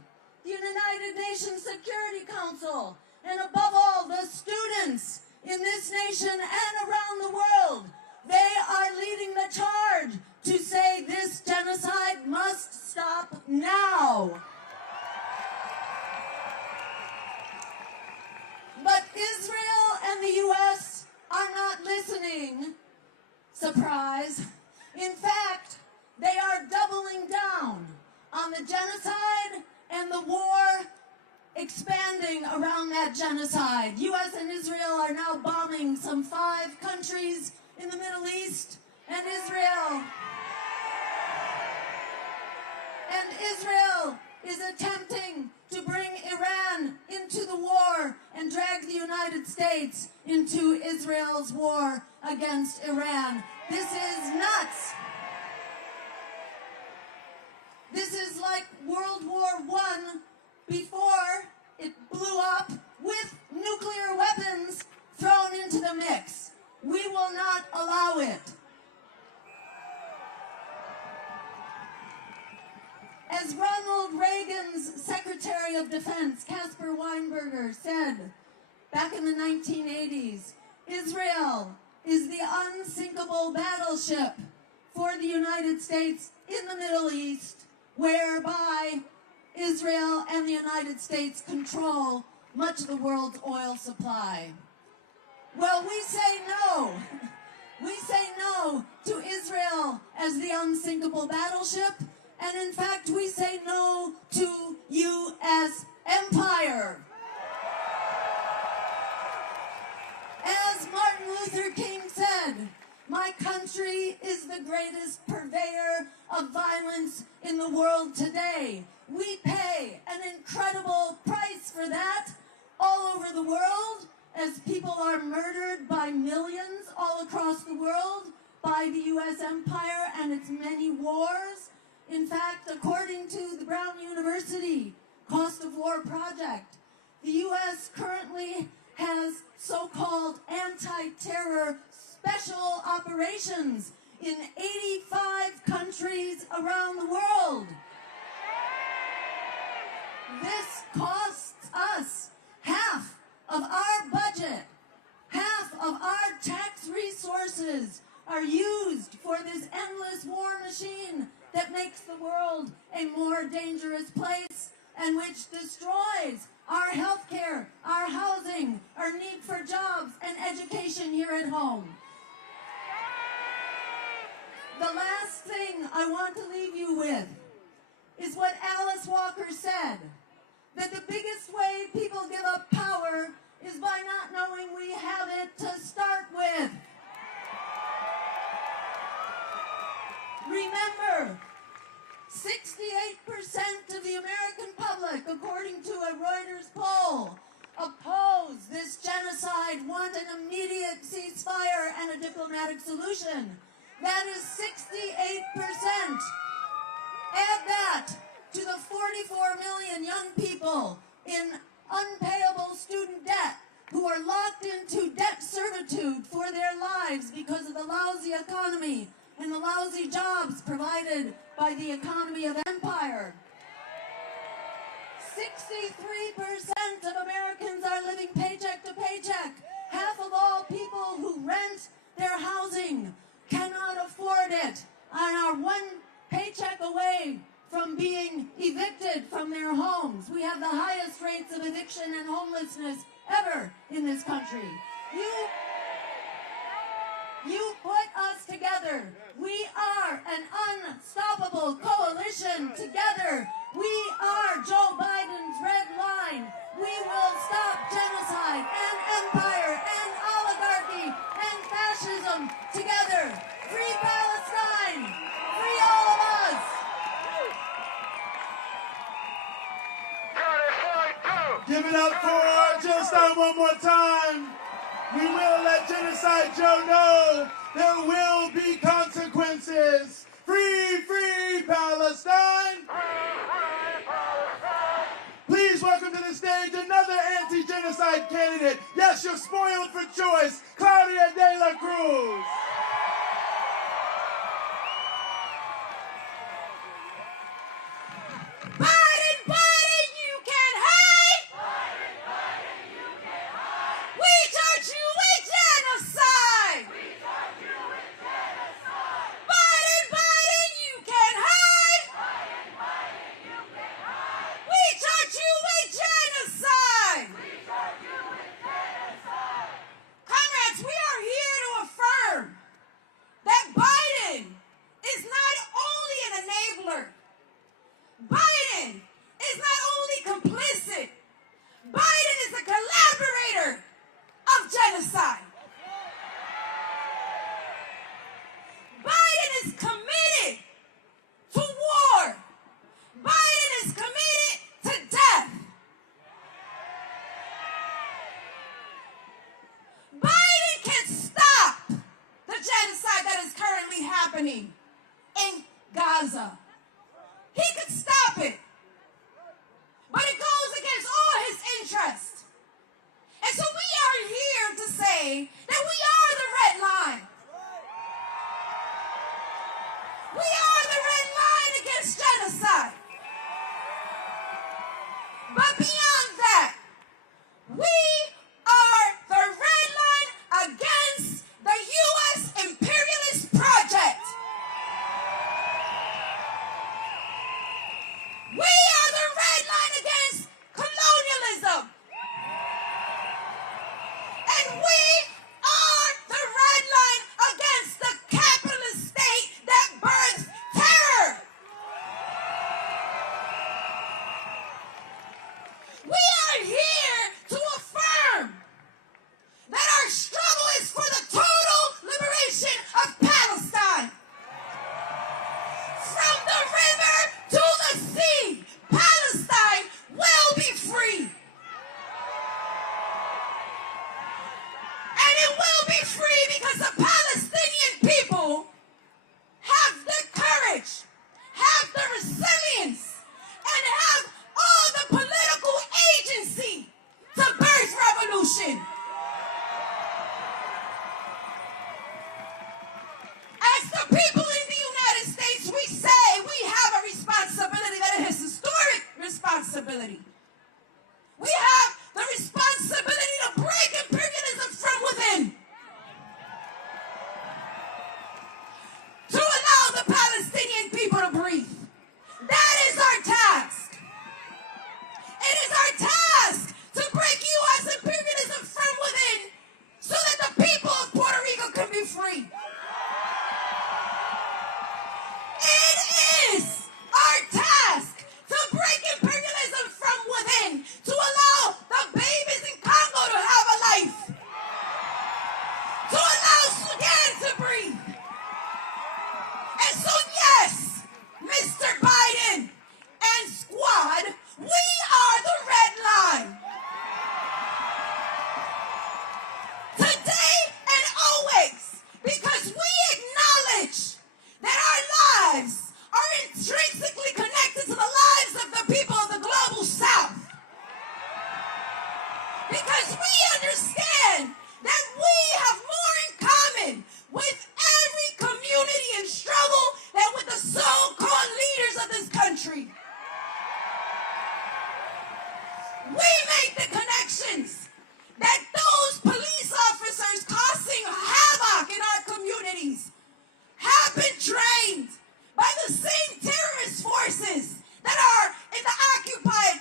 the United Nations Security Council, and above all, the students in this nation and around the world, they are leading the charge to say this genocide must stop now. But Israel and the U.S. are not listening. Surprise. In fact, they are doubling down on the genocide and the war expanding around that genocide. U.S. and Israel are now bombing some 5 countries in the Middle East, and Israel is attempting to bring Iran into the war and drag the United States into Israel's war against Iran. This is nuts. This is like World War I before it blew up with nuclear weapons thrown into the mix. We will not allow it. As Ronald Reagan's Secretary of Defense, Caspar Weinberger, said back in the 1980s, Israel is the unsinkable battleship for the United States in the Middle East, whereby Israel and the United States control much of the world's oil supply. Well, we say no. We say no to Israel as the unsinkable battleship, and in fact, we say no to U.S. empire. As Martin Luther King said, my country is the greatest purveyor of violence in the world today. We pay an incredible price for that all over the world as people are murdered by millions all across the world by the U.S. empire and its many wars. In fact, according to the Brown University Cost of War Project, the U.S. currently has so-called anti-terror special operations in 85 countries around the world. This costs us half of our budget. Half of our tax resources are used for this endless war machine that makes the world a more dangerous place and which destroys our health care, our housing, our need for jobs and education here at home. The last thing I want to leave you with is what Alice Walker said, that the biggest way people give up power is by not knowing we have it to start with. Remember, 68% of the American public, according to a Reuters poll, oppose this genocide, want an immediate ceasefire and a diplomatic solution. That is 68%. Add that to the 44 million young people in unpayable student debt, who are locked into debt servitude for their lives because of the lousy economy and the lousy jobs provided by the economy of empire. 63% of Americans are living paycheck to paycheck. Half of all people who rent their housing cannot afford it and are one paycheck away from being evicted from their homes. We have the highest rates of eviction and homelessness ever in this country. You put us together. We are an unstoppable coalition together. We are Joe Biden's red line. We will stop genocide and empire and oligarchy and fascism together. Free Palestine! Free all of us! Give it up for Genocide one more time. We will let Genocide Joe know there will be consequences. Free, free Palestine! Please welcome to the stage another anti-genocide candidate. Yes, you're spoiled for choice, Claudia de la Cruz. Biden is not only complicit, Biden is a collaborator of genocide. Biden is committed to war. Biden is committed to death. Biden can stop the genocide that is currently happening in Gaza. He could stop it. But it goes against all his interests. And so we are here to say that we are the red line. We are the red line against genocide. But beyond that, we are the red line against the U.S. imperialist project. We are the red line against colonialism. And we are the red line against the capitalist state that births terror. We are here to affirm that our struggle is for the total liberation of Palestine. From the river to the sea, Palestine will be free. And it will be free because the Palestinian people have the courage, have the resilience, and have all the political agency to birth revolution. As the people in the United States, we say we have a responsibility, that is a historic responsibility. We have the responsibility to break imperialism from within. To allow the Palestinian people to breathe. That is our task. It is our task to break U.S. imperialism from Because we understand that we have more in common with every community in struggle than with the so-called leaders of this country. We make the connections that those police officers causing havoc in our communities have been trained by the same terrorist forces that are in the occupied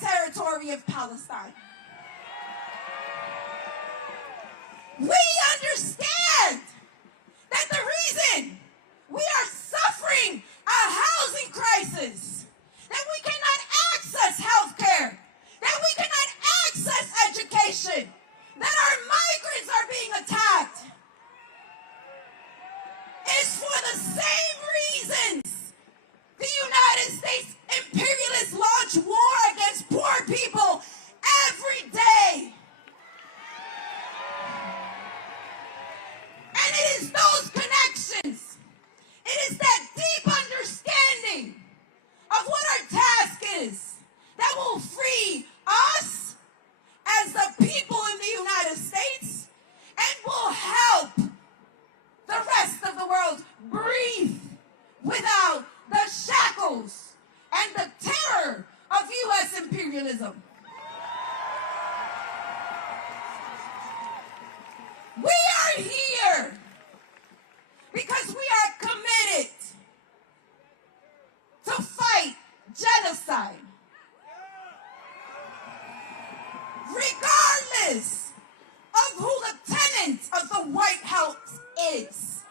territory of Palestine. We understand that the reason we are suffering a housing crisis, that we cannot access health care, that we cannot access education, that our migrants are being attacked, is for the same reasons the United States imperialists launch war against poor people every day. And it is those connections, it is that deep understanding of what our task is that will free us as the people in the United States and will help the rest of the world breathe without the shackles and the terror of U.S. imperialism. We are here because we are committed to fight genocide, regardless of who the tenant of the White House is.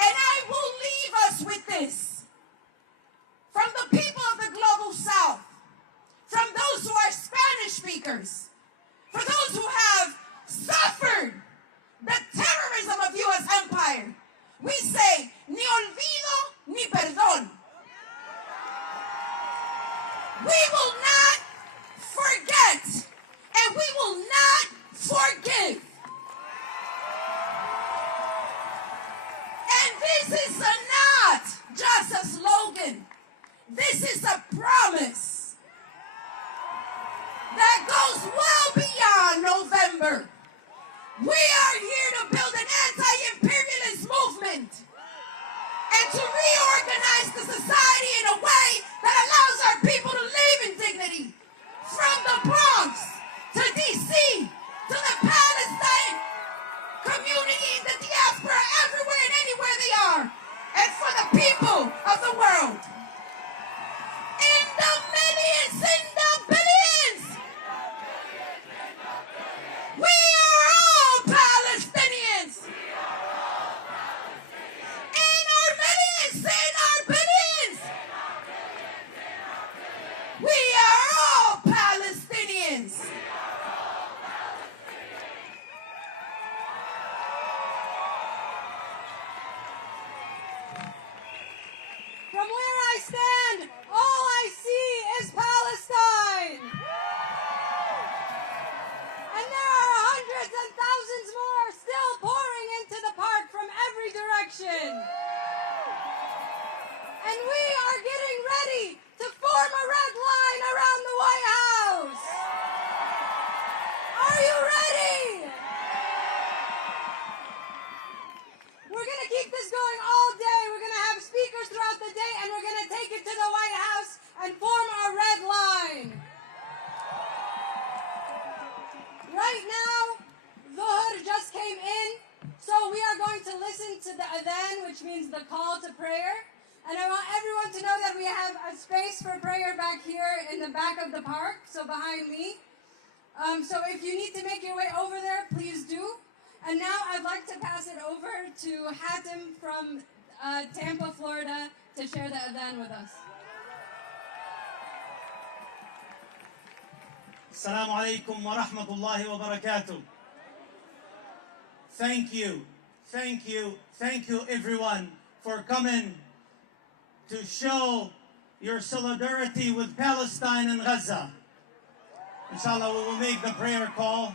And I will leave us with this. From the people of the global South, from those who are Spanish speakers, for those who have suffered the terrorism of U.S. empire, we say, ni olvido ni perdón. We will not forget, and we will not forgive. And this is not just a slogan. This is a promise that goes well beyond November. We are here to build an anti-imperialist movement and to reorganize the society in a way that allows our people to live in dignity. From the Bronx to D.C. to the Palestine community, the diaspora, everywhere and anywhere they are. And for the people of the world. In the millions, in the billions. We are all Palestinians. In our millions, in our billions. We are all Palestinians. From where I stand, all I see is Palestine. And there are hundreds and thousands more still pouring into the park from every direction. And we are getting ready to form a red line around the White House. Are you ready? We're going to keep this going all day. We're going to have speakers throughout the day, and we're going to take it to the White House and form a red line. Right now, Dhuhr just came in, so we are going to listen to the adhan, which means the call to prayer. And I want everyone to know that we have a space for prayer back here in the back of the park, so behind me. So if you need to make your way over there, please do. And now I'd like to pass it over to Hatem from Tampa, Florida, to share the adhan with us. Assalamu alaikum wa rahmatullahi wa barakatuh. Thank you, thank you, thank you everyone for coming to show your solidarity with Palestine and Gaza. Inshallah, we will make the prayer call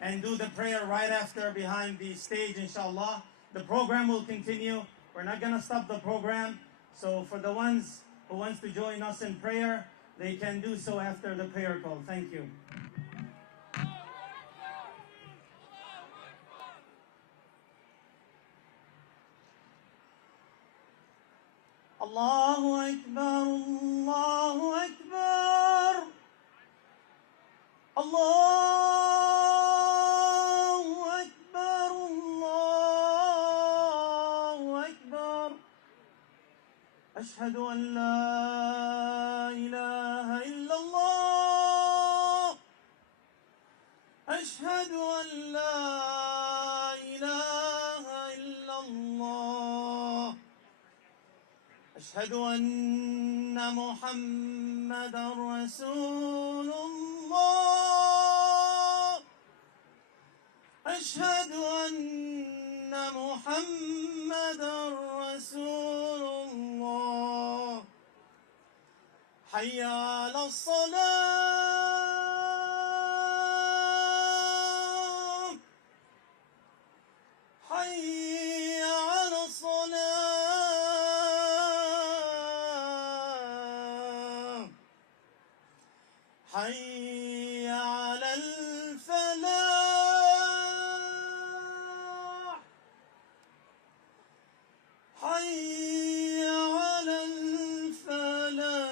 and do the prayer right after behind the stage, inshallah. The program will continue. We're not going to stop the program. So for the ones who wants to join us in prayer, they can do so after the prayer call. Thank you. Allahu Akbar, Allahu Akbar, Allahu Akbar, Allahu Akbar. Ashhadu an la ilaha illallah. Ashhadu an la ilaha illallah. أشهد أن محمدا رسول الله. أشهد أن محمدا رسول الله. حي على الصلاة. حي على الصلاة. حي على الفلاح. حي على الفلاح.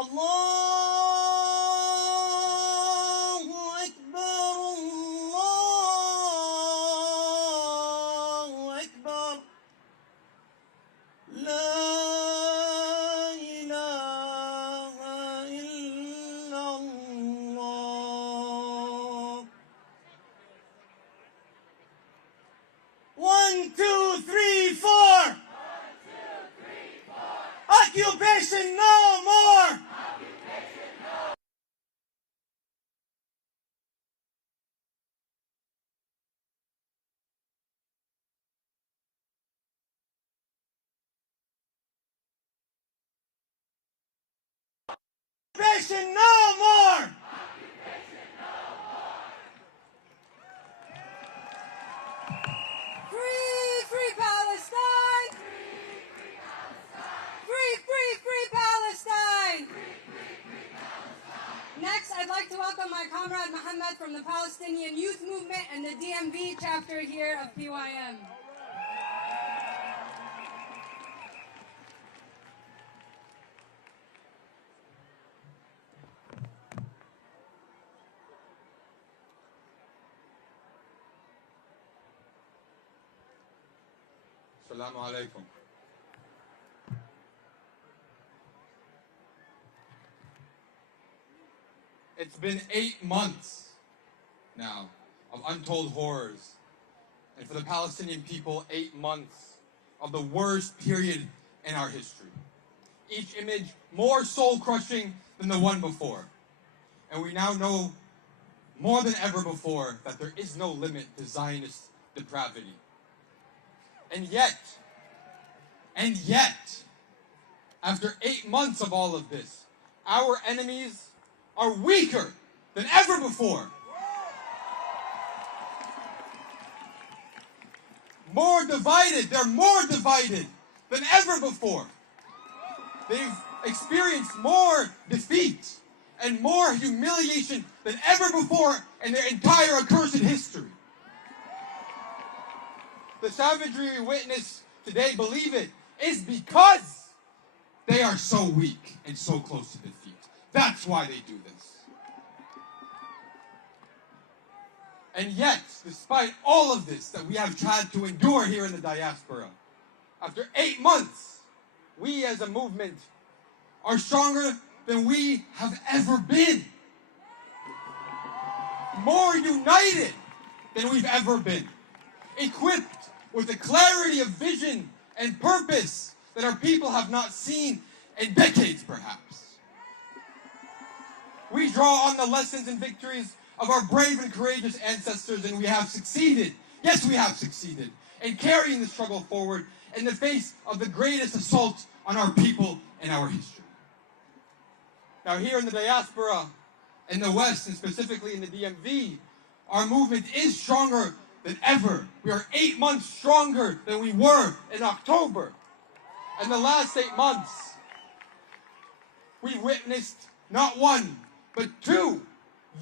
الله أكبر، الله أكبر. لا إله إلا الله. 1, 2, 3, 4. Occupation no more. Occupation no more. Free, free Palestine! Free, free, free Palestine! Next, I'd like to welcome my comrade Mohammed from the Palestinian Youth Movement and the DMV chapter here of PYM. Assalamu alaikum. It's been 8 months now of untold horrors. And for the Palestinian people, 8 months of the worst period in our history. Each image more soul-crushing than the one before. And we now know more than ever before that there is no limit to Zionist depravity. And yet, after 8 months of all of this, our enemies are weaker than ever before. More divided, they're more divided than ever before. They've experienced more defeat and more humiliation than ever before in their entire accursed history. The savagery we witness today, believe it, is because they are so weak and so close to defeat. That's why they do this. And yet, despite all of this that we have tried to endure here in the diaspora, after 8 months, we as a movement are stronger than we have ever been. More united than we've ever been. Equipped with the clarity of vision and purpose that our people have not seen in decades, perhaps. We draw on the lessons and victories of our brave and courageous ancestors, and we have succeeded. Yes, we have succeeded in carrying the struggle forward in the face of the greatest assault on our people in our history. Now, here in the diaspora, in the West, and specifically in the DMV, our movement is stronger than ever. We are 8 months stronger than we were in October. And the last 8 months, we witnessed not one, but two,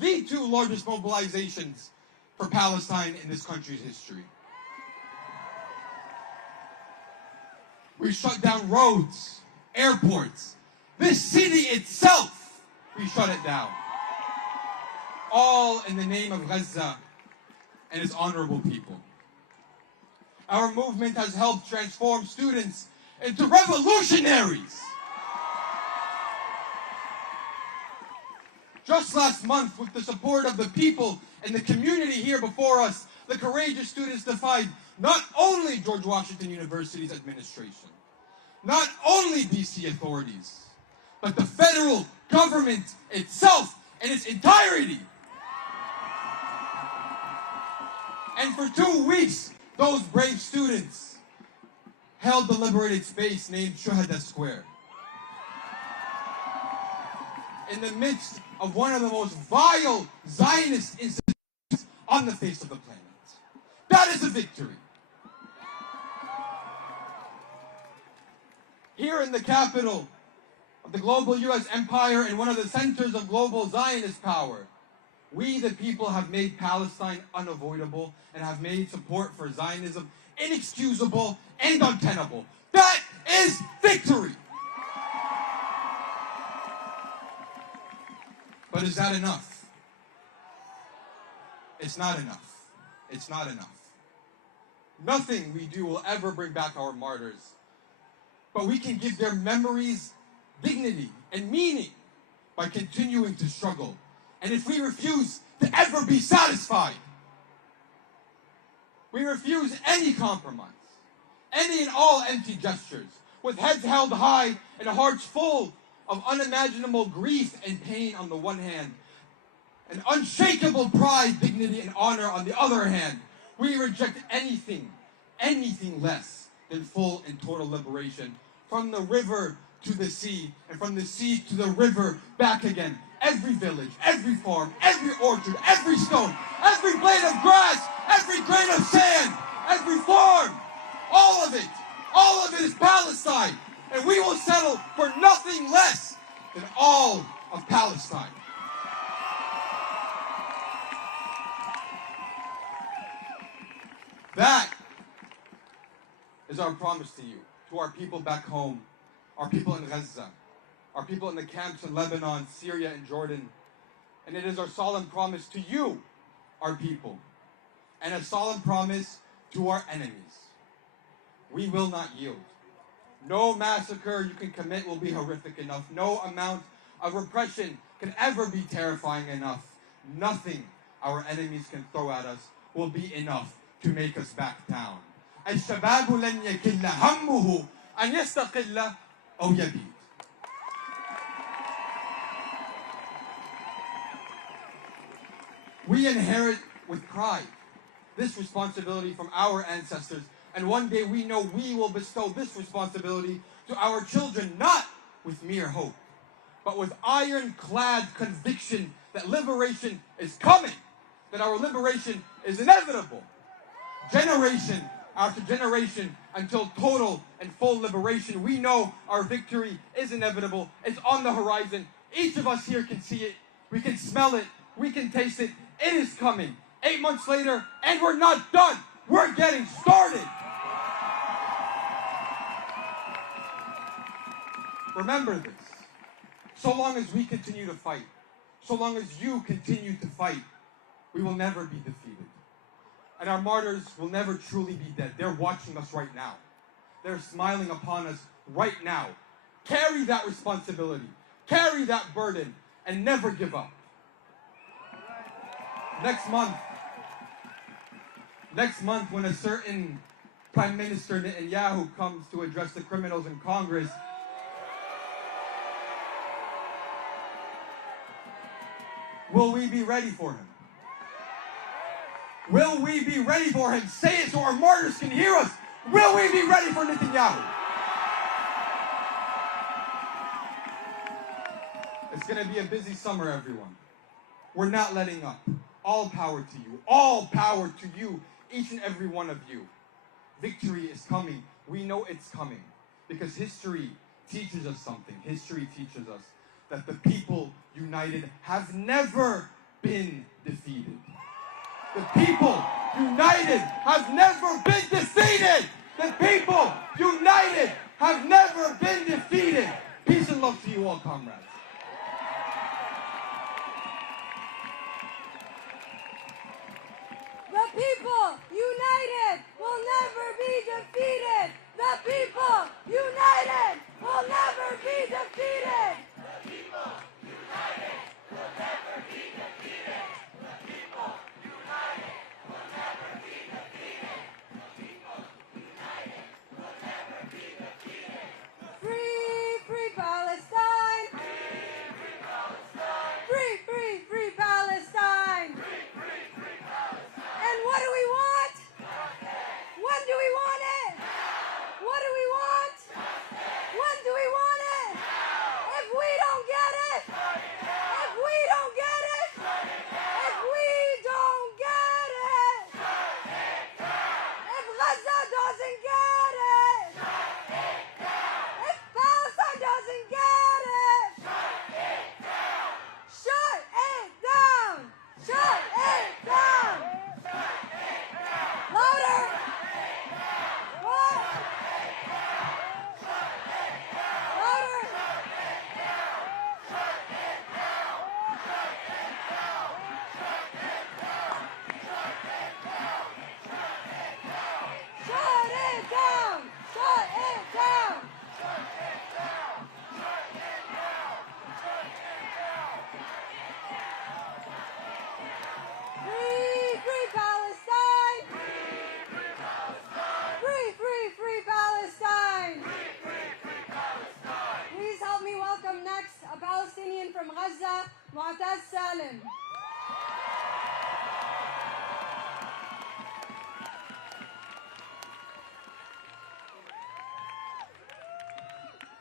the two largest mobilizations for Palestine in this country's history. We shut down roads, airports, this city itself, we shut it down. All in the name of Gaza and its honorable people. Our movement has helped transform students into revolutionaries. Just last month, with the support of the people and the community here before us, the courageous students defied not only George Washington University's administration, not only DC authorities, but the federal government itself in its entirety. And for 2 weeks, those brave students held the liberated space named Shuhada Square. In the midst of one of the most vile Zionist institutions on the face of the planet. That is a victory. Here in the capital of the global U.S. empire and one of the centers of global Zionist power, we, the people, have made Palestine unavoidable and have made support for Zionism inexcusable and untenable. That is victory! But is that enough? It's not enough. It's not enough. Nothing we do will ever bring back our martyrs. But we can give their memories dignity and meaning by continuing to struggle. And if we refuse to ever be satisfied, we refuse any compromise, any and all empty gestures, with heads held high and hearts full of unimaginable grief and pain on the one hand, and unshakable pride, dignity, and honor on the other hand, we reject anything less than full and total liberation, from the river to the sea, and from the sea to the river back again. Every village, every farm, every orchard, every stone, every blade of grass, every grain of sand, every farm, all of it is Palestine. And we will settle for nothing less than all of Palestine. That is our promise to you, to our people back home, our people in Gaza, our people in the camps in Lebanon, Syria, and Jordan. And it is our solemn promise to you, our people, and a solemn promise to our enemies. We will not yield. No massacre you can commit will be horrific enough. No amount of repression can ever be terrifying enough. Nothing our enemies can throw at us will be enough to make us back down. الشباب لن يكل همه أن يستقل أو يبيد. We inherit with pride this responsibility from our ancestors, and one day we know we will bestow this responsibility to our children, not with mere hope, but with ironclad conviction that liberation is coming, that our liberation is inevitable. Generation after generation, until total and full liberation, we know our victory is inevitable. It's on the horizon. Each of us here can see it. We can smell it. We can taste it. It is coming. 8 months later, and we're not done. We're getting started. Remember this. So long as we continue to fight, so long as you continue to fight, we will never be defeated. And our martyrs will never truly be dead. They're watching us right now. They're smiling upon us right now. Carry that responsibility. Carry that burden and never give up. Next month, when a certain Prime Minister Netanyahu comes to address the criminals in Congress, will we be ready for him? Will we be ready for him? Say it so our martyrs can hear us. Will we be ready for Netanyahu? It's going to be a busy summer, everyone. We're not letting up. All power to you. All power to you each and every one of you, victory is coming. We know it's coming because history teaches us something. History teaches us that the people united have never been defeated. The people united have never been defeated. The people united have never been defeated. Peace and love to you all, comrades. The people united will never be defeated. The people united will never be defeated. The people united will never be defeated. The people united will never be defeated. The people united will never be defeated. Free, free Palestine. Free Palestine. Free, free, free Palestine. Free Palestine. And what do we want? When do we want it? What do we want? When do we want it? If we don't get it, if we don't get it, if we don't get it, if Gaza doesn't get it, if Palestine doesn't get it, shut it down! Shut it down! Louder! What? Louder! Shut it down! Shut it down! Free, free Palestine! Free, free, free Palestine! Please help me welcome next a Palestinian from Gaza, Mu'taz Salim.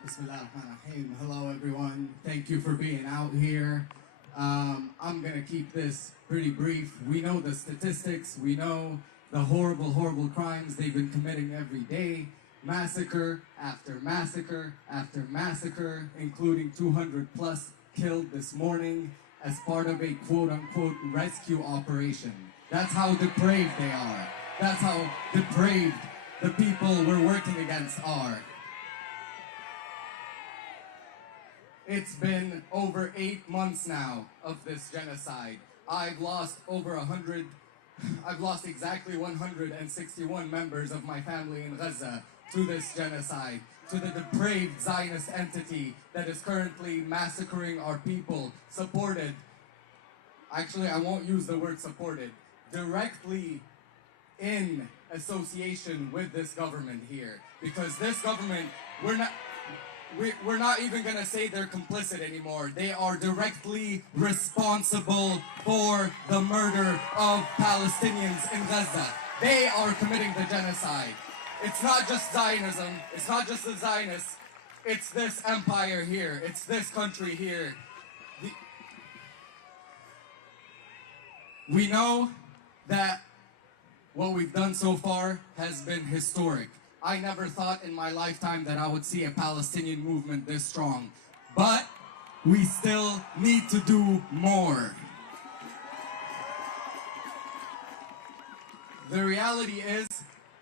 Bismillahirrahmanirrahim. Hello, everyone. Thank you for being out here. I'm gonna keep this pretty brief. We know the statistics. We know the horrible, horrible crimes they've been committing every day. Massacre after massacre after massacre, including 200 plus killed this morning as part of a quote-unquote rescue operation. That's how depraved they are. That's how depraved the people we're working against are. It's been over 8 months now of this genocide. I've lost exactly 161 members of my family in Gaza to this genocide, to the depraved Zionist entity that is currently massacring our people, supported, actually I won't use the word supported, directly in association with this government here. Because this government, we're not even gonna say they're complicit anymore. They are directly responsible for the murder of Palestinians in Gaza. They are committing the genocide. It's not just Zionism, it's not just the Zionists, it's this empire here, it's this country here. We know that what we've done so far has been historic. I never thought in my lifetime that I would see a Palestinian movement this strong. But we still need to do more. The reality is,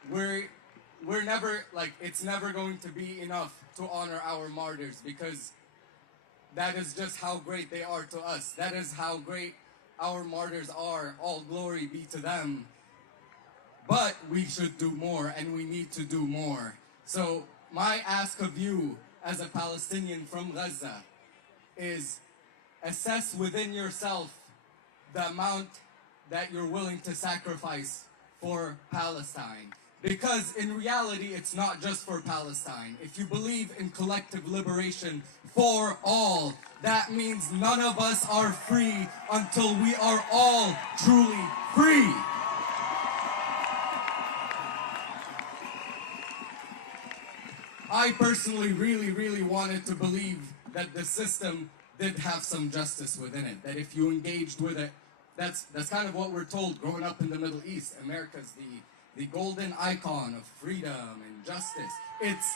we're never, it's never going to be enough to honor our martyrs, because that is just how great they are to us. That is how great our martyrs are. All glory be to them. But we should do more, and we need to do more. So my ask of you as a Palestinian from Gaza is assess within yourself the amount that you're willing to sacrifice for Palestine. Because in reality, it's not just for Palestine. If you believe in collective liberation for all, that means none of us are free until we are all truly free. I personally really wanted to believe that the system did have some justice within it. That if you engaged with it That's kind of what we're told growing up in the Middle East. America's the golden icon of freedom and justice. It's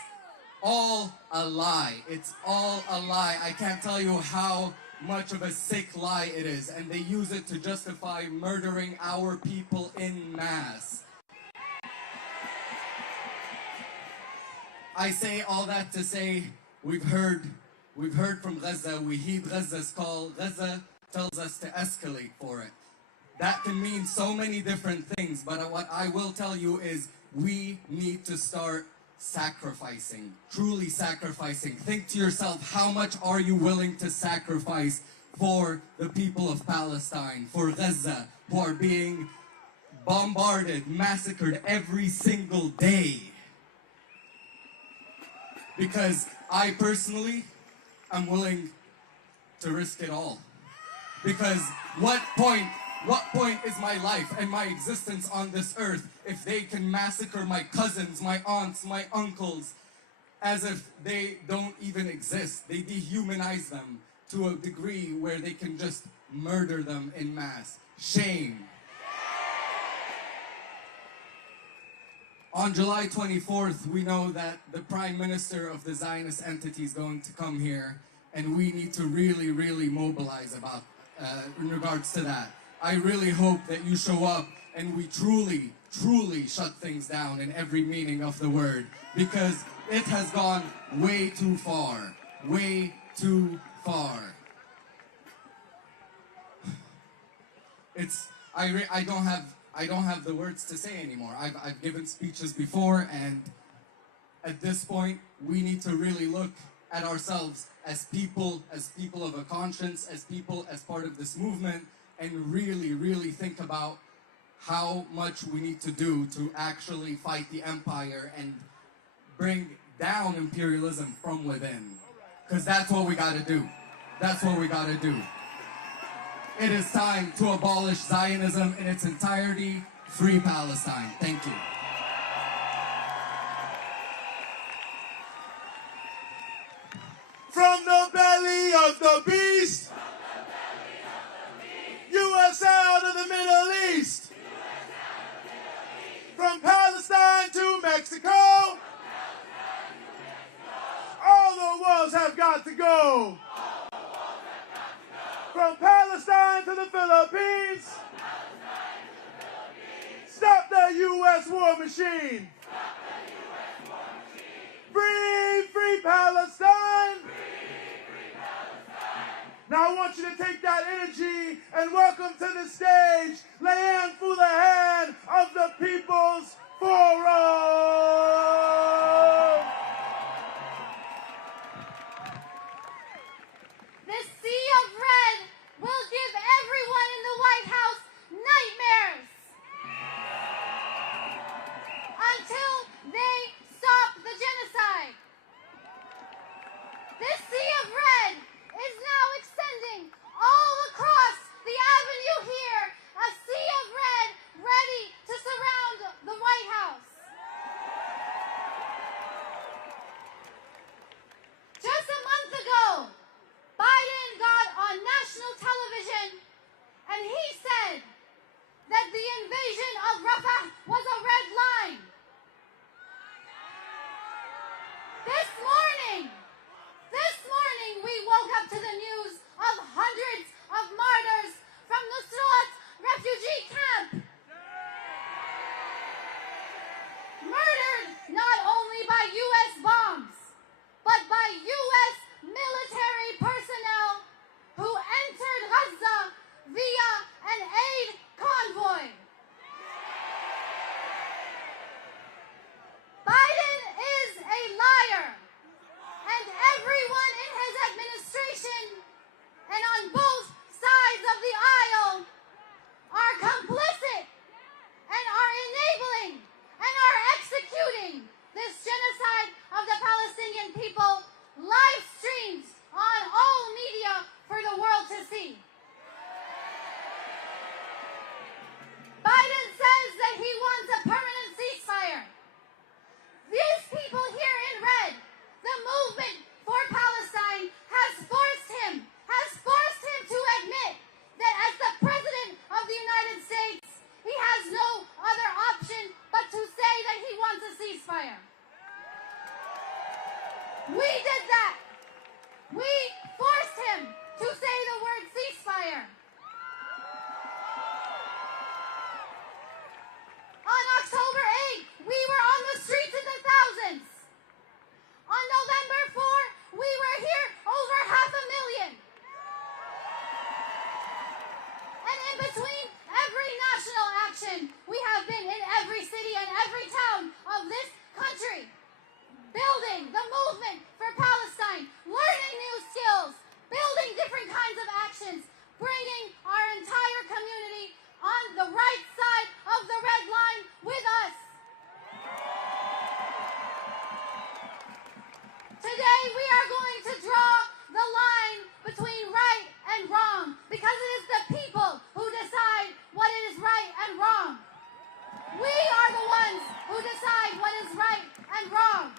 all a lie. It's all a lie. I can't tell you how much of a sick lie it is, and they use it to justify murdering our people in mass. I say all that to say we've heard from Gaza. We heed Gaza's call. Gaza tells us to escalate for it. That can mean so many different things, but what I will tell you is we need to start sacrificing, truly sacrificing. Think to yourself, how much are you willing to sacrifice for the people of Palestine, for Gaza, who are being bombarded, massacred every single day? Because I personally am willing to risk it all. Because what point is my life and my existence on this earth if they can massacre my cousins, my aunts, my uncles, as if they don't even exist? They dehumanize them to a degree where they can just murder them in mass. Shame. On July 24th, we know that the Prime Minister of the Zionist entity is going to come here, and we need to really, really mobilize about in regards to that. I really hope that you show up and we truly, truly shut things down in every meaning of the word, because it has gone way too far. Way too far. I don't have the words to say anymore. I've given speeches before, and at this point we need to really look at ourselves as people of a conscience, as people, as part of this movement, and really, really think about how much we need to do to actually fight the empire and bring down imperialism from within. Because that's what we gotta do. That's what we gotta do. It is time to abolish Zionism in its entirety. Free Palestine. Thank you. From the belly of the beast, U.S. out of the Middle East, from Palestine to Mexico, all the walls have got to go. From Palestine to the Philippines, stop the U.S. war machine. Free, free Palestine. Now I want you to take that energy and welcome to the stage Leanne Houlihan of the People's Forum. This sea of red will give everyone in the White House nightmares until they stop the genocide. This sea of red is now extending all across the avenue here, a sea of red ready to surround the White House. We did that. We forced him to say the word ceasefire. On October 8th, we were on the streets in the thousands. On November 4th, we were here over 500,000. And in between every national action, we have been in every city and every town of this country, building the movement for Palestine, learning new skills, building different kinds of actions, bringing our entire community on the right side of the red line with us. Today we are going to draw the line between right and wrong, because it is the people who decide what is right and wrong. We are the ones who decide what is right and wrong.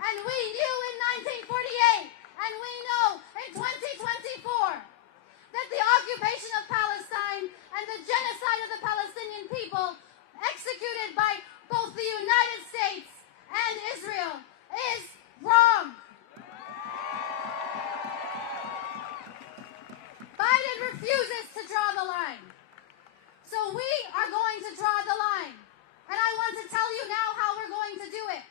And we knew in 1948, and we know in 2024, that the occupation of Palestine and the genocide of the Palestinian people executed by both the United States and Israel is wrong. Biden refuses to draw the line. So we are going to draw the line. And I want to tell you now how we're going to do it.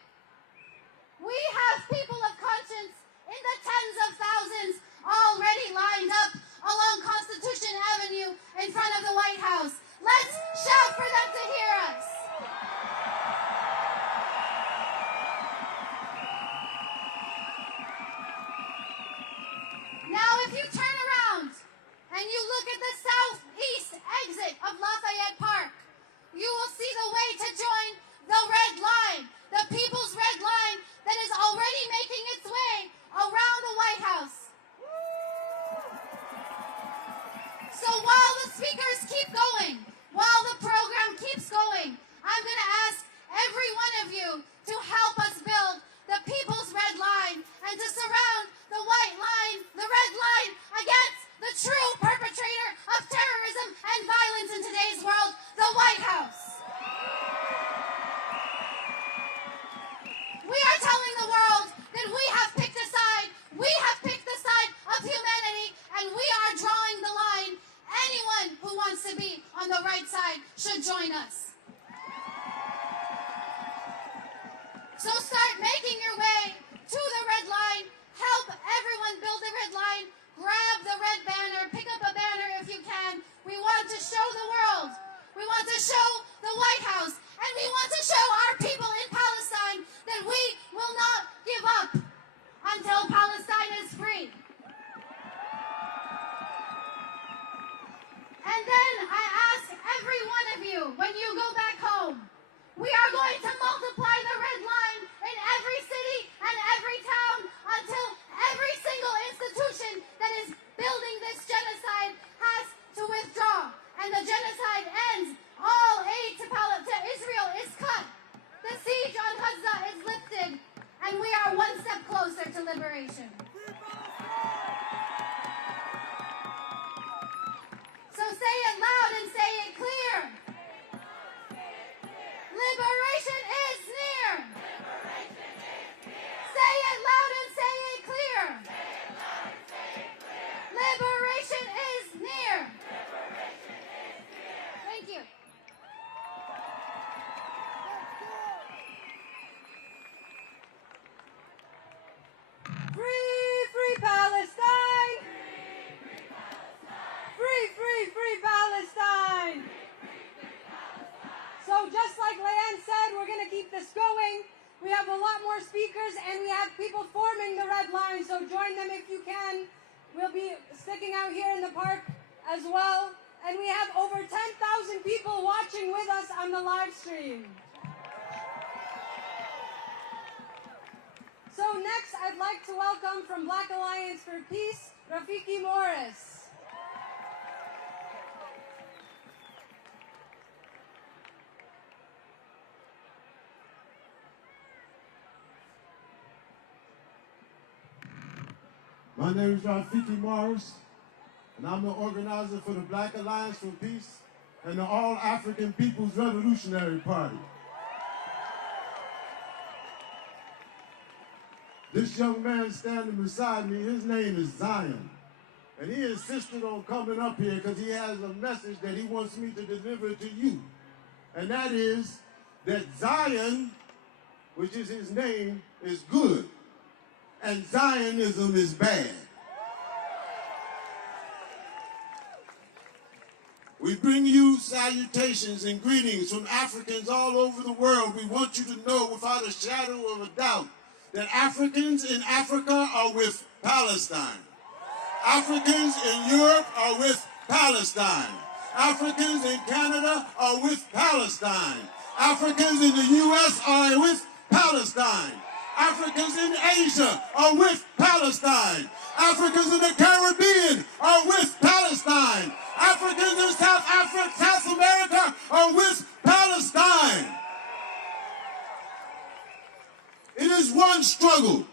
We have people of conscience in the tens of thousands already lined up along Constitution Avenue in front of the White House. Let's shout for them to hear us. Now, if you turn around and you look at the southeast exit of Lafayette Park, you will see the way to join the red line, the people's red line that is already making its way around the White House. So while the speakers keep going, while the program keeps going, I'm going to ask every one of you to help us build the people's red line and to surround the white line, the red line, against the true perpetrator of terrorism and violence in today's world, the White House. We are telling the world that we have picked a side. We have picked the side of humanity, and we are drawing the line. Anyone who wants to be on the right side should join us. So start making your way to the red line. Help everyone build the red line. Grab the red banner. Pick up a banner if you can. We want to show the world. We want to show the White House. And we want to show our people in Palestine that we will not give up until Palestine is free. And then I ask every one of you, when you go back home, we are going to multiply the red line in every city and every town until every single institution that is building this genocide has to withdraw. And the genocide ends. All aid to Israel is cut. The siege on Gaza is lifted. And we are one step closer to liberation. So say it loud and say it clear. Liberation is near. Say it loud and say it clear. Liberation is near. Thank you. Free Palestine! Free Palestine! So just like Leanne said, we're going to keep this going. We have a lot more speakers and we have people forming the red line, so join them if you can. We'll be sticking out here in the park as well. And we have over 10,000 people watching with us on the live stream. So next, I'd like to welcome from Black Alliance for Peace, Rafiki Morris. My name is Rafiki Morris, and I'm the organizer for the Black Alliance for Peace and the All-African People's Revolutionary Party. This young man standing beside me, his name is Zion. And he insisted on coming up here because he has a message that he wants me to deliver to you. And that is that Zion, which is his name, is good. And Zionism is bad. We bring you salutations and greetings from Africans all over the world. We want you to know without a shadow of a doubt that Africans in Africa are with Palestine. Africans in Europe are with Palestine. Africans in Canada are with Palestine. Africans in the U.S. are with Palestine. Africans in Asia are with Palestine. Africans in the Caribbean are with Palestine. Africans in South America are with Palestine. It is one struggle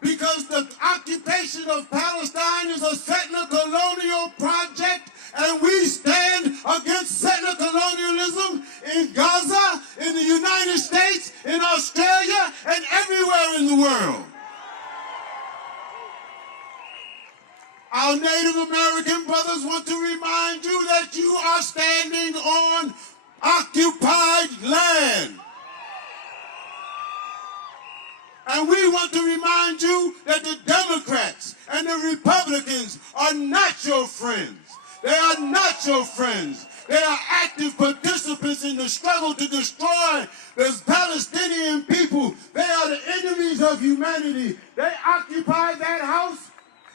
because the occupation of Palestine is a settler colonial project, and we stand against settler colonialism in Gaza, in the United States, in Australia, and everywhere in the world. Our Native American brothers want to remind you that you are standing on occupied land. And we want to remind you that the Democrats and the Republicans are not your friends. They are not your friends. They are active participants in the struggle to destroy the Palestinian people. They are the enemies of humanity. They occupy that house,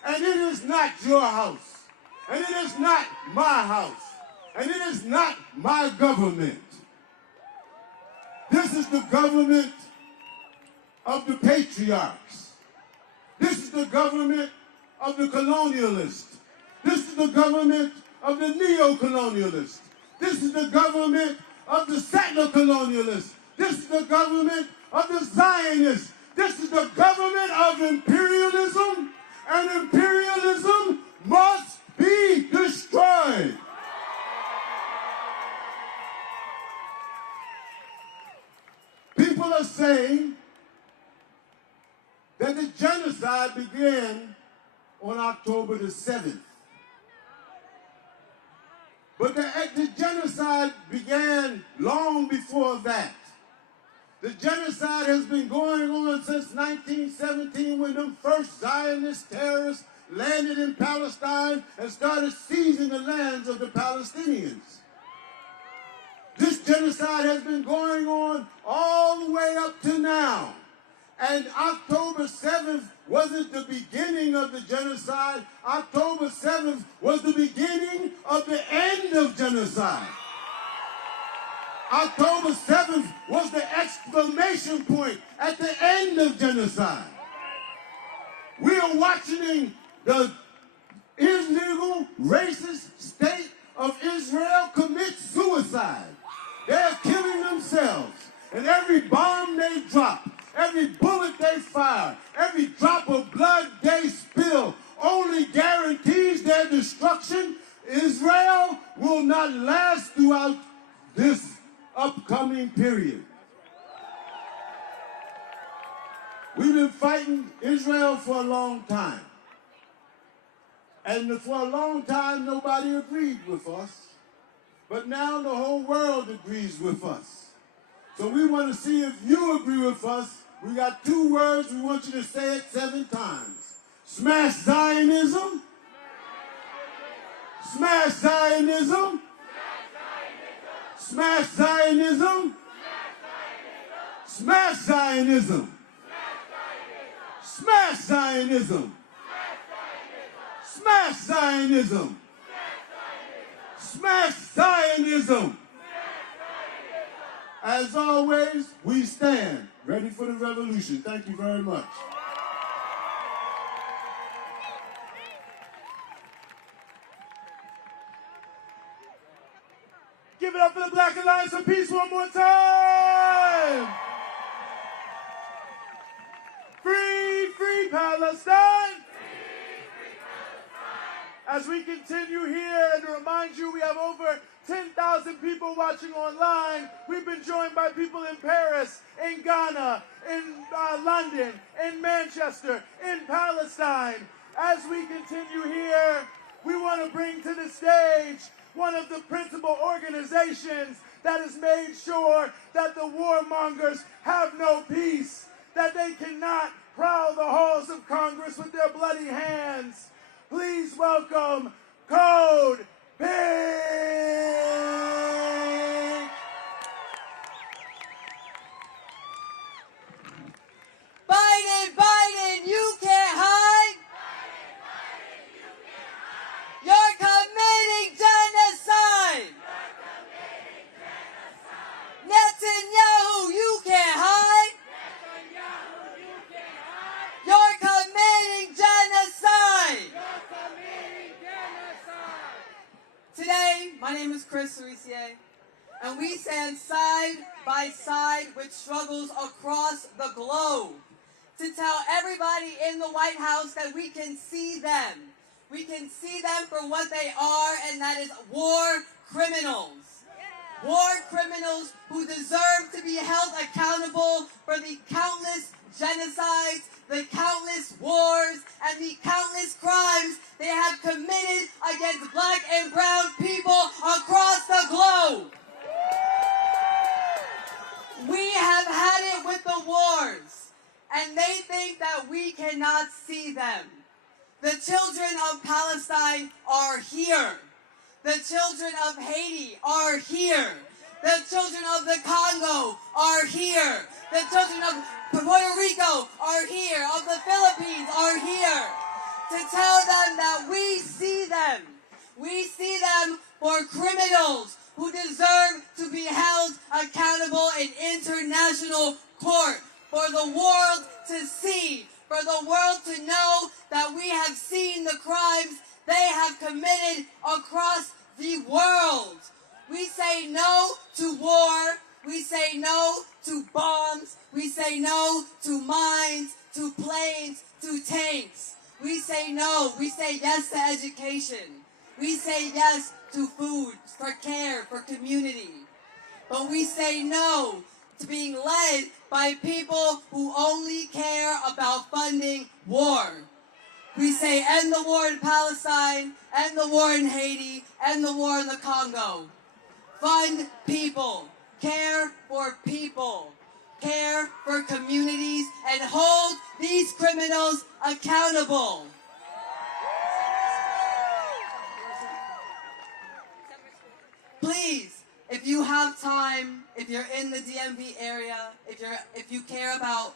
and it is not your house. And it is not my house. And it is not my government. This is the government of the patriarchs. This is the government of the colonialists. This is the government of the neo-colonialists. This is the government of the settler colonialists. This is the government of the Zionists. This is the government of imperialism, and imperialism must be destroyed. People are saying that the genocide began on October the 7th. But the genocide began long before that. The genocide has been going on since 1917 when them first Zionist terrorists landed in Palestine and started seizing the lands of the Palestinians. This genocide has been going on all the way up to now. And October 7th wasn't the beginning of the genocide. October 7th was the beginning of the end of genocide. October 7th was the exclamation point at the end of genocide. We are watching the illegal, racist state of Israel commit suicide. They're killing themselves. And every bomb they drop, every bullet they fire, every drop of blood they spill only guarantees their destruction. Israel will not last throughout this upcoming period. We've been fighting Israel for a long time. And for a long time, nobody agreed with us. But now the whole world agrees with us. So we want to see if you agree with us. We got two words. We want you to say it 7 times. Smash Zionism. Smash Zionism. Smash Zionism. Smash Zionism. Smash Zionism. Smash Zionism. Smash Zionism. As always, we stand ready for the revolution. Thank you very much. Give it up for the Black Alliance for Peace one more time. Free, free Palestine. As we continue here, and to remind you, we have over 10,000 people watching online. We've been joined by people in Paris, in Ghana, in London, in Manchester, in Palestine. As we continue here, we want to bring to the stage one of the principal organizations that has made sure that the warmongers have no peace, that they cannot prowl the halls of Congress with their bloody hands. Please welcome Code Pink! Biden, Biden, you can't hide. Biden, you can't hide. You're committing genocide. You're committing genocide. Netanyahu, you can't hide. Netanyahu, you can't hide. You're committing genocide. You're committing genocide. Today, my name is Chris Cerisier, and we stand side by side with struggles across the globe to tell everybody in the White House that we can see them. We can see them for what they are, and that is war criminals. War criminals who deserve to be held accountable for the countless genocides, the countless wars, and the countless crimes they have committed against black and brown people across the globe. We have had it with the wars, and they think that we cannot see them. The children of Palestine are here. The children of Haiti are here. The children of the Congo are here. The children of Puerto Rico are here. Of the Philippines are here. To tell them that we see them. We see them for criminals who deserve to be held accountable in international court. For the world to see. For the world to know that we have seen the crimes they have committed across the world. We say no to war. We say no to bombs. We say no to mines, to planes, to tanks. We say no. We say yes to education. We say yes to food, for care, for community. But we say no to being led by people who only care about funding war. We say end the war in Palestine, end the war in Haiti, end the war in the Congo. Fund people, care for people, care for communities, and hold these criminals accountable. Please, if you have time, if you're in the DMV area, if you care about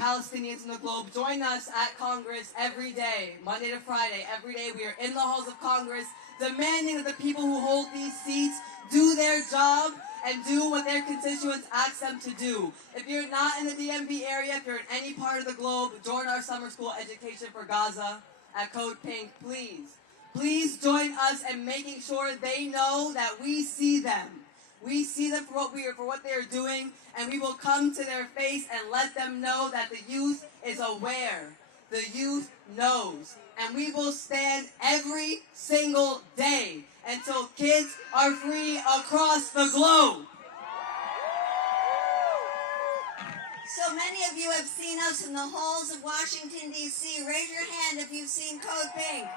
Palestinians in the globe, join us at Congress every day, Monday to Friday. Every day we are in the halls of Congress demanding that the people who hold these seats do their job and do what their constituents ask them to do. If you're not in the DMV area, if you're in any part of the globe, join our summer school Education for Gaza at Code Pink, please. Please join us in making sure they know that we see them. We see them for what they are doing, and we will come to their face and let them know that the youth is aware. The youth knows. And we will stand every single day until kids are free across the globe. So many of you have seen us in the halls of Washington, D.C. Raise your hand if you've seen Code Pink.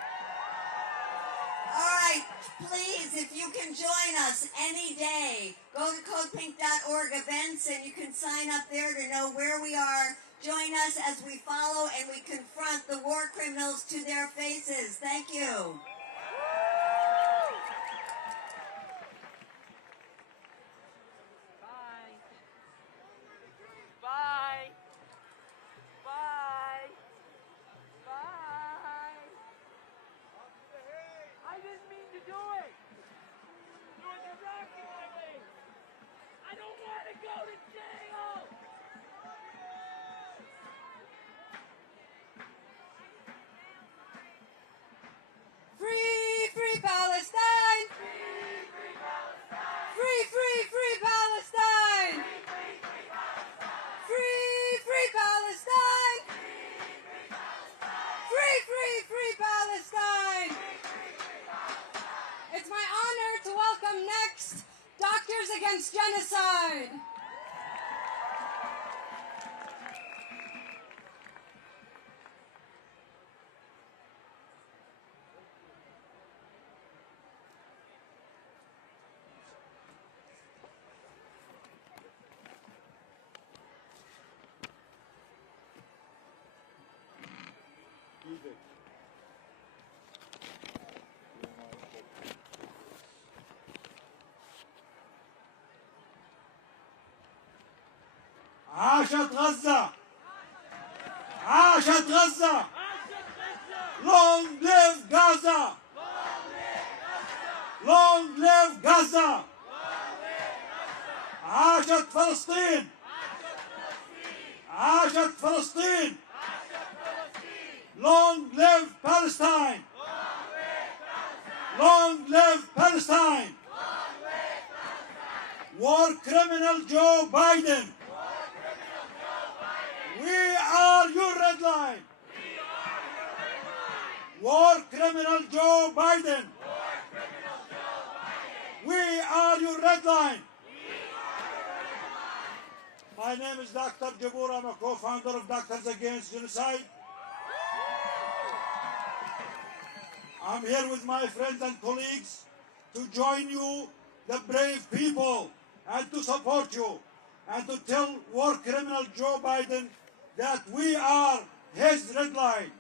All right, please, if you can join us any day, go to codepink.org events and you can sign up there to know where we are. Join us as we follow and we confront the war criminals to their faces. Thank you. music. عاشت غزة عاشت غزة Long live Gaza Long live Gaza عاشت فلسطين عاشت فلسطين Long live Palestine Long live Palestine War criminal Joe Biden We are your red line. War criminal Joe Biden. We are your red line. My name is Dr. Jabour. I'm a co-founder of Doctors Against Genocide. I'm here with my friends and colleagues to join you, the brave people, and to support you, and to tell war criminal Joe Biden that we are his red line.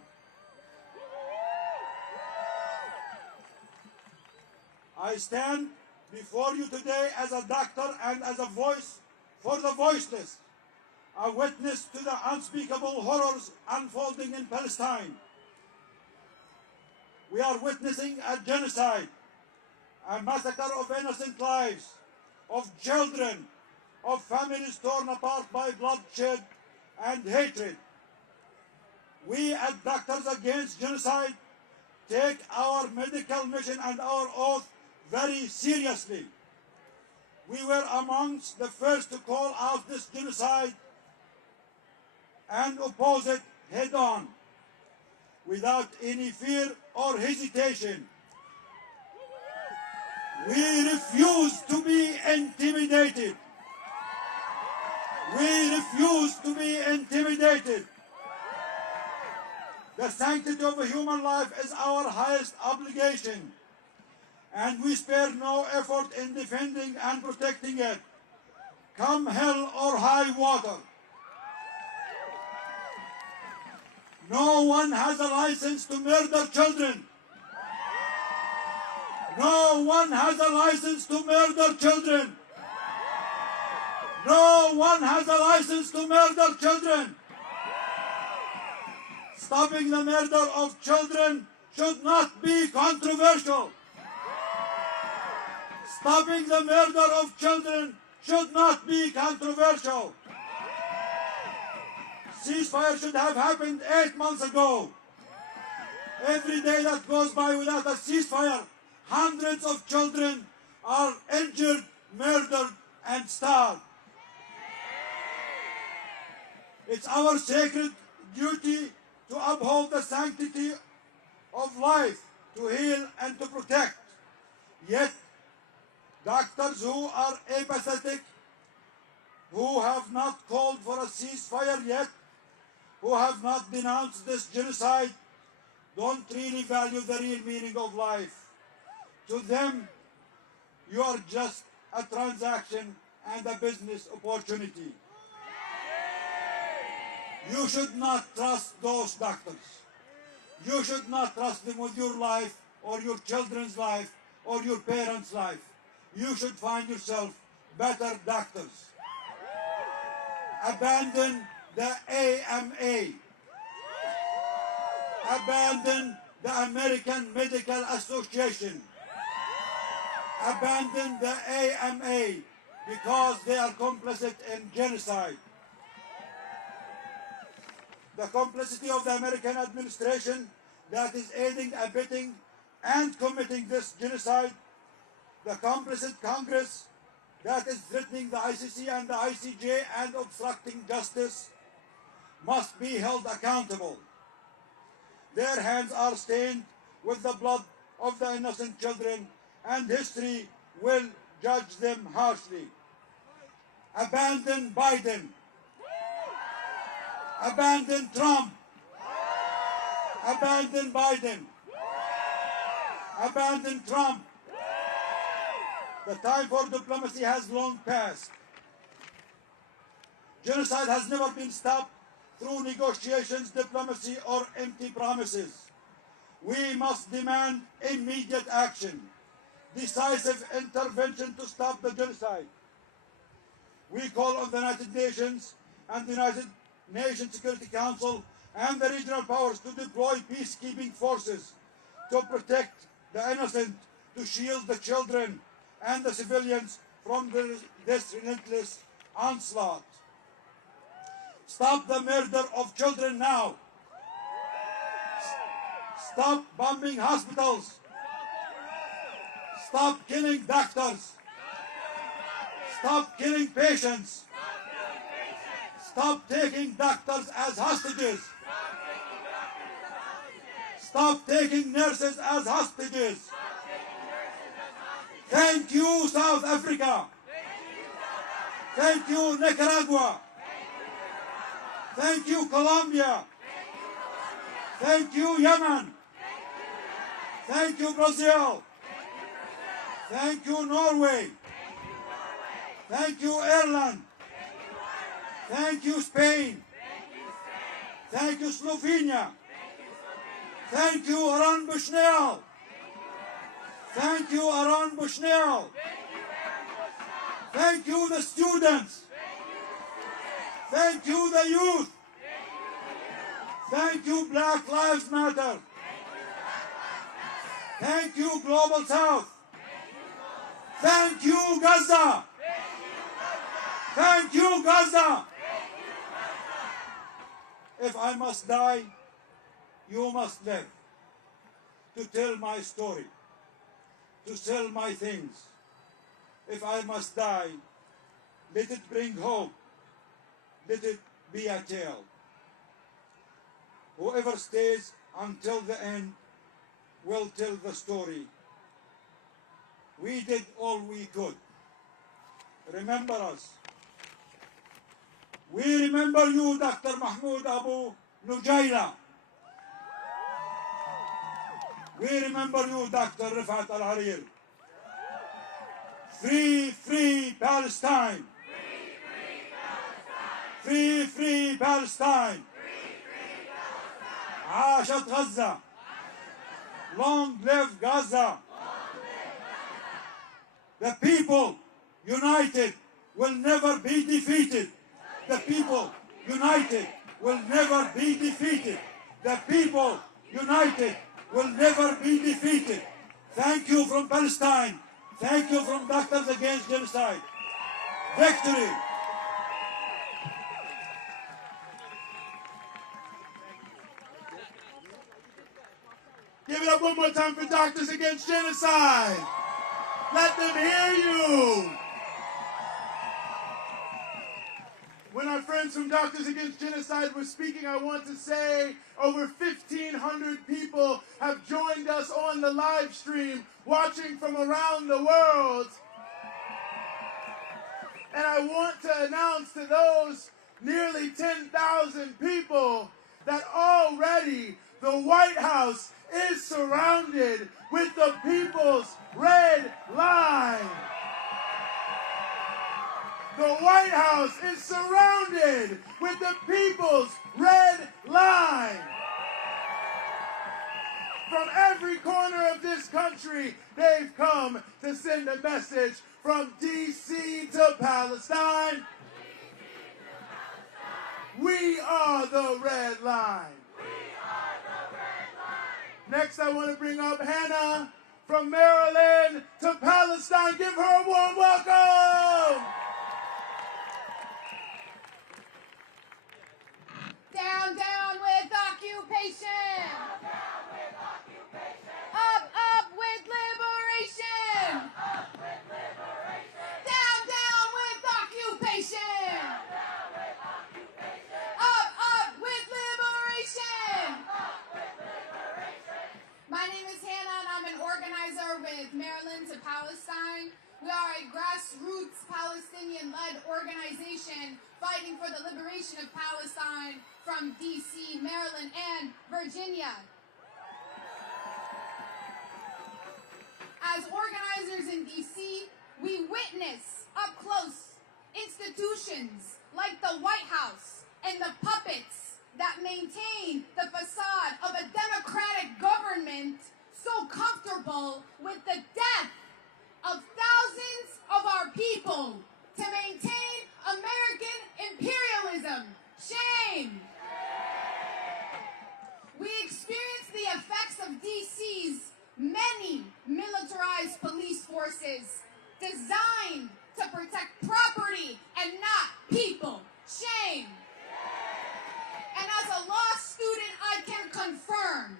I stand before you today as a doctor and as a voice for the voiceless, a witness to the unspeakable horrors unfolding in Palestine. We are witnessing a genocide, a massacre of innocent lives, of children, of families torn apart by bloodshed and hatred. We at Doctors Against Genocide take our medical mission and our oath very seriously. We were amongst the first to call out this genocide and oppose it head on, without any fear or hesitation. We refuse to be intimidated. We refuse to be intimidated. The sanctity of a human life is our highest obligation, and we spare no effort in defending and protecting it, come hell or high water. No one has a license to murder children. No one has a license to murder children. No one has a license to murder children. Stopping the murder of children should not be controversial. Stopping the murder of children should not be controversial. Ceasefire should have happened 8 months ago. Every day that goes by without a ceasefire, hundreds of children are injured, murdered, and starved. It's our sacred duty to uphold the sanctity of life, to heal and to protect. Yet, doctors who are apathetic, who have not called for a ceasefire yet, who have not denounced this genocide, don't really value the real meaning of life. To them, you are just a transaction and a business opportunity. You should not trust those doctors. You should not trust them with your life or your children's life or your parents' life. You should find yourself better doctors. Abandon the AMA. Abandon the American Medical Association. Abandon the AMA because they are complicit in genocide. The complicity of the American administration that is aiding, abetting, and committing this genocide, the complicit Congress that is threatening the ICC and the ICJ and obstructing justice, must be held accountable. Their hands are stained with the blood of the innocent children, and history will judge them harshly. Abandon Biden. Abandon Trump. Abandon Biden. Abandon Trump. The time for diplomacy has long passed. Genocide has never been stopped through negotiations, diplomacy, or empty promises. We must demand immediate action, decisive intervention to stop the genocide. We call on the United Nations and the United Nations Security Council and the regional powers to deploy peacekeeping forces to protect the innocent, to shield the children and the civilians from this relentless onslaught. Stop the murder of children now. Stop bombing hospitals. Stop killing doctors. Stop killing patients. Stop taking doctors as hostages. Stop taking nurses as hostages. Thank you, South Africa. Thank you, Nicaragua. Thank you, Colombia. Thank you, Yemen. Thank you, Brazil. Thank you, Norway. Thank you, Ireland. Thank you, Spain. Thank you, Slovenia. Thank you, Aaron Bushnell. Thank you, Aaron Bushnell. Thank you, the students. Thank you, the youth. Thank you, Black Lives Matter. Thank you, Global South. Thank you, Gaza. Thank you, Gaza. If I must die, you must live. To tell my story, to sell my things. If I must die, let it bring hope. Let it be a tale. Whoever stays until the end will tell the story. We did all we could. Remember us. We remember you, Dr. Mahmoud Abu Nujaila. We remember you, Dr. Rifat Al-Harir. Free, free Palestine. Free, free Palestine. عاشت غزة. Long live Gaza. The people united will never be defeated. The people united will never be defeated. The people united will never be defeated. Thank you from Palestine. Thank you from Doctors Against Genocide. Victory! Give it up one more time for Doctors Against Genocide. Let them hear you. When our friends from Doctors Against Genocide were speaking, I want to say over 1,500 people have joined us on the live stream, watching from around the world. And I want to announce to those nearly 10,000 people that already the White House is surrounded with the people's red line. The White House is surrounded with the people's red line. From every corner of this country, they've come to send a message from D.C. to Palestine. We are the red line. Next, I want to bring up Hannah from Maryland to Palestine. Give her a warm welcome. Down, down with occupation. Down, down with occupation. Up, up with liberation. Up with liberation. Down, down with occupation. Down, down with occupation. Up with liberation. Up with liberation. My name is Hannah and I'm an organizer with Maryland to Palestine. We are a grassroots Palestinian-led organization fighting for the liberation of Palestine from D.C., Maryland, and Virginia. As organizers in D.C., we witness up close institutions like the White House and the puppets maintain the facade of a democratic government so comfortable with the death of thousands of our people to maintain American imperialism. Shame! We experience the effects of DC's many militarized police forces designed to protect property and not people. Shame! And as a law student, I can confirm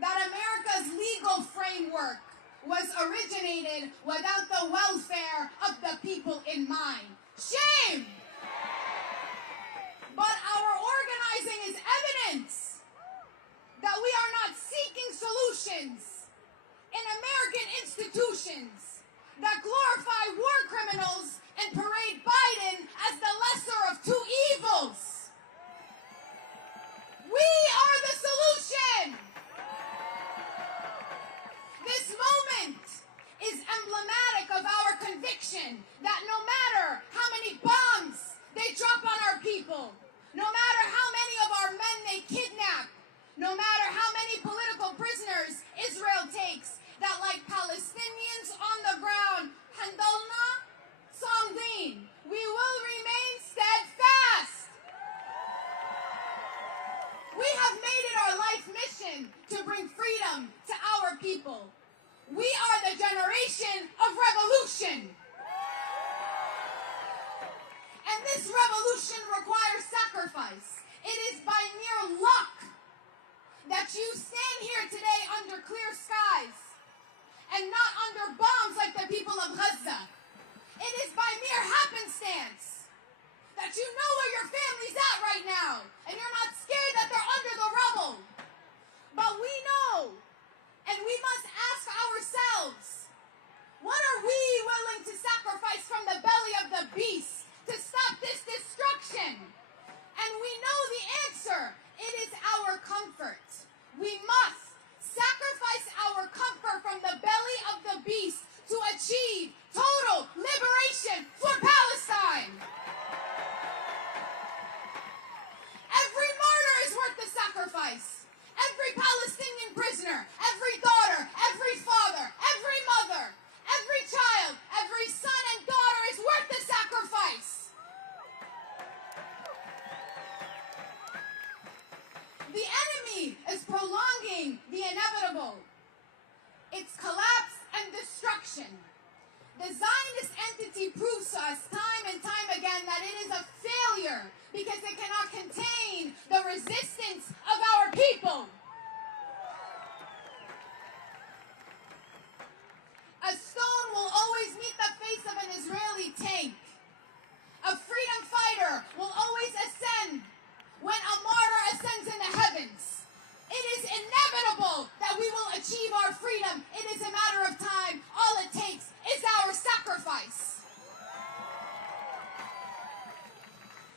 that America's legal framework was originated without the welfare of the people in mind. Shame! But our organizing is evidence that we are not seeking solutions in American institutions that glorify war criminals and parade Biden as the lesser of two evils. We are the solution. This moment is emblematic of our conviction that no matter how many bombs they drop on our people, no matter how many of our men they kidnap, no matter how many political prisoners Israel takes, that like Palestinians on the ground, handalna samdin, we will remain steadfast. We have made it our life mission to bring freedom to our people. We are the generation of revolution. And this revolution requires sacrifice. It is by mere luck that you stand here today under clear skies and not under bombs like the people of Gaza. It is by mere happenstance that you know where your family's at right now and you're not scared that they're under the rubble. But we know, and we must ask ourselves, what are we willing to sacrifice from the belly of the beast to stop this destruction? And we know the answer. It is our comfort. We must sacrifice our comfort from the belly of the beast to achieve total liberation for Palestine. Every martyr is worth the sacrifice. Every Palestinian prisoner, every daughter, every father, every mother, every child, every son and daughter is worth the sacrifice. The enemy is prolonging the inevitable. Its collapse and destruction. The Zionist entity proves to us time and time again that it is a failure because it cannot contain the resistance of our people. A stone will always meet the face of an Israeli tank. A freedom fighter will always ascend when a martyr ascends in the heavens. It is inevitable that we will achieve our freedom. It is a matter of time. All it takes is our sacrifice.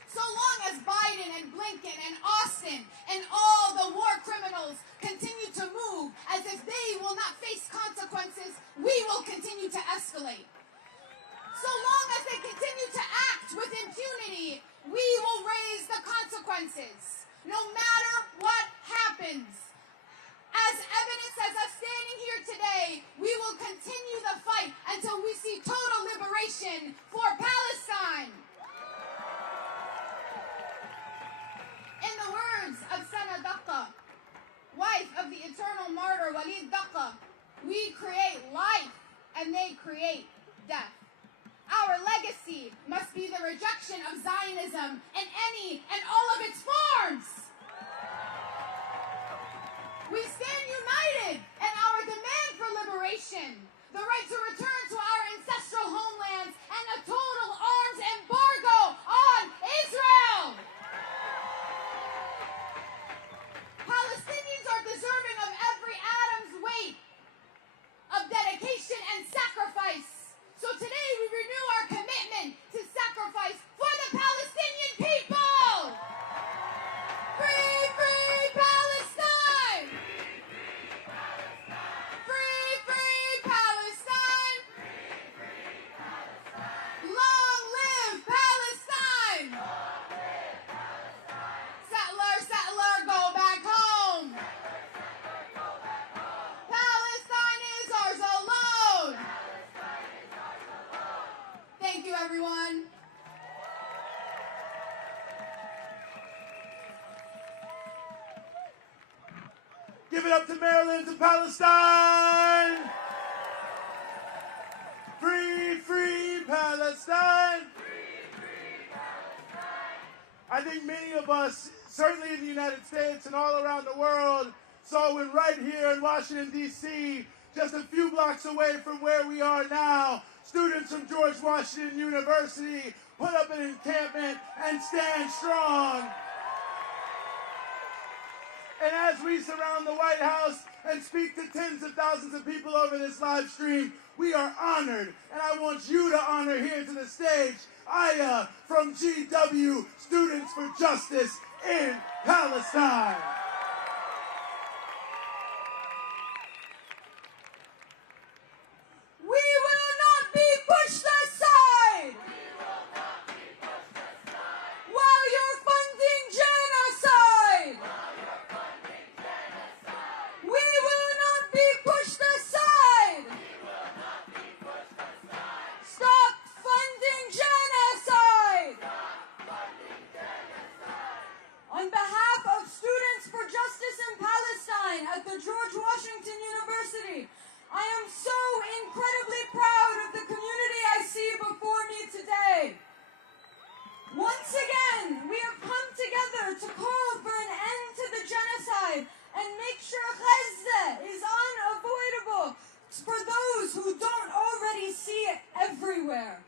So long as Biden and Blinken and Austin and all the war criminals continue to move as if they will not face consequences, we will continue to escalate. So long as they continue to act with impunity, we will raise the consequences, no matter what happens. As evidenced as us standing here today, we will continue the fight until we see total liberation for Palestine. In the words of Sana Daqqa, wife of the eternal martyr Walid Daqqa, we create life and they create death. Our legacy must be the rejection of Zionism in any and all of its forms. We stand united in our demand for liberation, the right to return to our ancestral homelands, and a total arms embargo Give it up to Maryland, to Palestine. Free, free Palestine. I think many of us, certainly in the United States and all around the world, saw when right here in Washington, D.C., just a few blocks away from where we are now, students from George Washington University put up an encampment and stand strong. And as we surround the White House and speak to tens of thousands of people over this live stream, we are honored. And I want you to honor here to the stage Aya from GW, Students for Justice in Palestine. We will not be pushed aside. While you're funding genocide. We will not be pushed aside. Stop funding genocide. On behalf of Students for Justice in Palestine at the George Washington University, I am so incredibly proud of the community I see before me today. Once again, we have come together to call for an end to the genocide and make sure Gaza is unavoidable for those who don't already see it everywhere.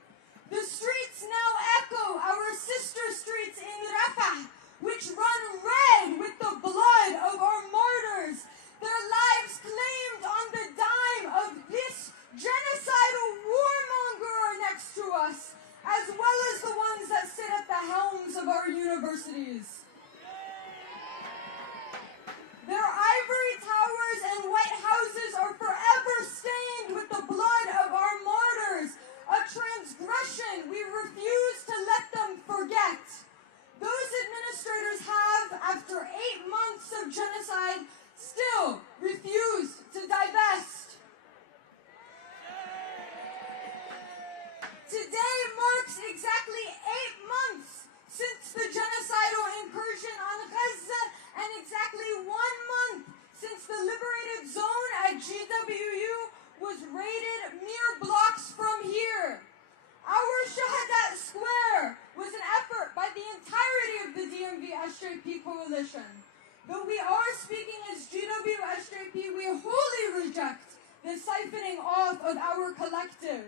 The streets now echo our sister streets in Rafah, which run red with the blood of our martyrs, their lives claimed on the dime of this genocidal warmonger next to us, as well as the ones that sit at the helms of our universities. Their ivory towers and white houses are forever stained with the blood of our martyrs, a transgression we refuse to let them forget. Those administrators have, after 8 months of genocide, still refused to divest. Today marks exactly 8 months since the genocidal incursion on Gaza and exactly 1 month since the liberated zone at GWU was raided mere blocks from here. Our Shahadat Square was an effort by the entirety of the DMV-SJP coalition. Though we are speaking as GW-SJP, we wholly reject the siphoning off of our collective.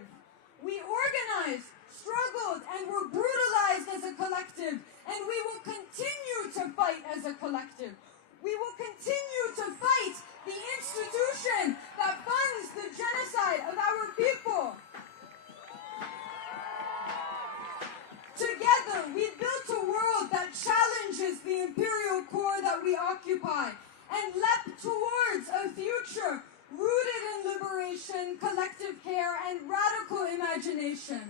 We organized, struggled, and were brutalized as a collective, and we will continue to fight as a collective. We will continue to fight the institution that funds the genocide of our people. Together, we built a world that challenges the imperial core that we occupy and leapt towards a future rooted in liberation, collective care, and radical imagination.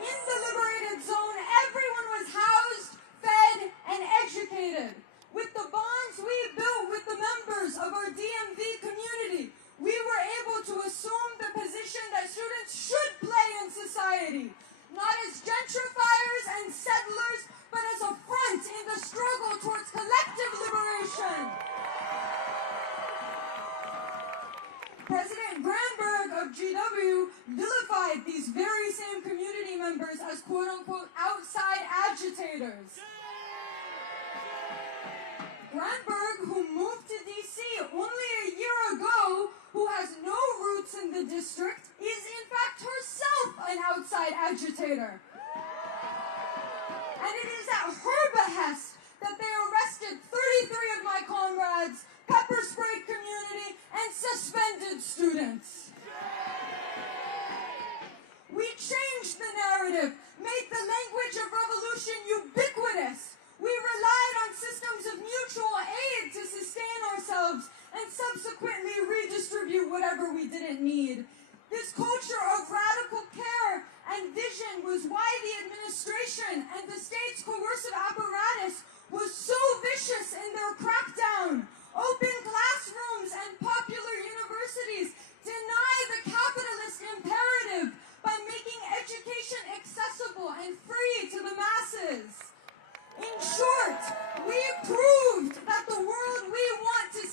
In the liberated zone, everyone was housed, fed, and educated. With the bonds we built with the members of our DMV community, we were able to assume the position that students should play in society, not as gentrifiers and settlers, but as a front in the struggle towards collective liberation. President Granberg of GW vilified these very same community members as quote-unquote outside agitators. Granberg, who moved to DC only a year ago, who has no roots in the district, is in fact herself an outside agitator. And it is at her behest that they arrested 33 of my comrades, pepper sprayed community, and suspended students. We changed the narrative, made the language of revolution ubiquitous. We relied on systems of mutual aid to sustain ourselves and subsequently redistribute whatever we didn't need. This culture of radical care and vision was why the administration and the state's coercive apparatus was so vicious in their crackdown. Open classrooms and popular universities deny the capitalist imperative by making education accessible and free to the masses. In short, we proved that the world we want to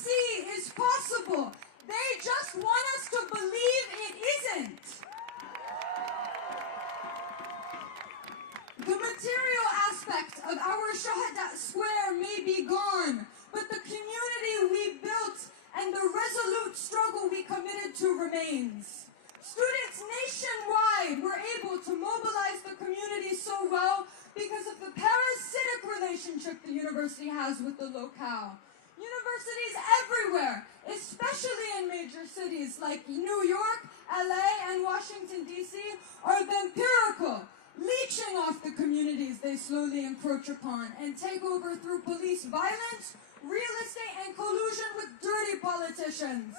born, but the community we built and the resolute struggle we committed to remains. Students nationwide were able to mobilize the community so well because of the parasitic relationship the university has with the locale. Universities everywhere, especially in major cities like New York, LA, and Washington, D.C., are vampirical, leeching off the communities they slowly encroach upon and take over through police violence, real estate, and collusion with dirty politicians.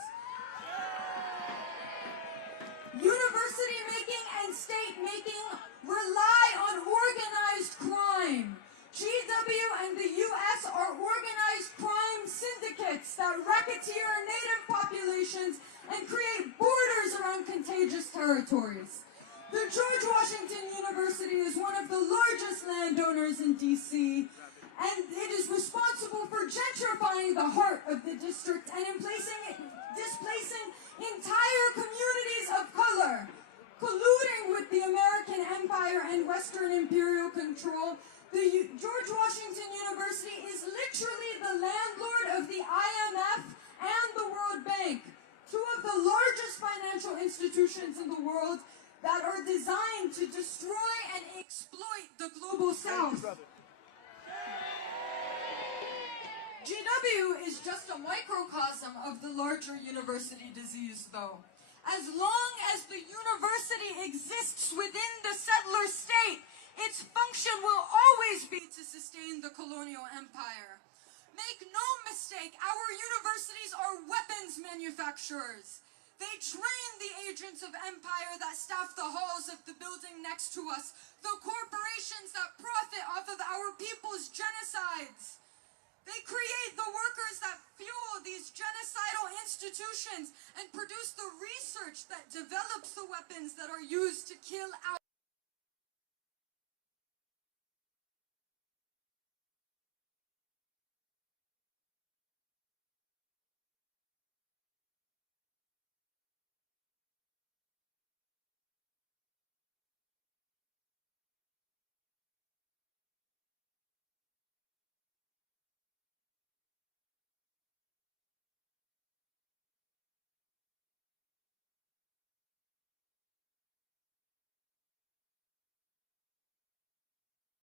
University making and state making rely on organized crime. GW and the U.S. are organized crime syndicates that racketeer native populations and create borders around contagious territories. The George Washington University is one of the largest landowners in D.C., and it is responsible for gentrifying the heart of the district and displacing entire communities of color, colluding with the American Empire and Western imperial control. The George Washington University is literally the landlord of the IMF and the World Bank, two of the largest financial institutions in the world that are designed to destroy and exploit the global South. GW is just a microcosm of the larger university disease, though. As long as the university exists within the settler state, its function will always be to sustain the colonial empire. Make no mistake, our universities are weapons manufacturers. They train the agents of empire that staff the halls of the building next to us, the corporations that profit off of our people's genocides. They create the workers that fuel these genocidal institutions and produce the research that develops the weapons that are used to kill our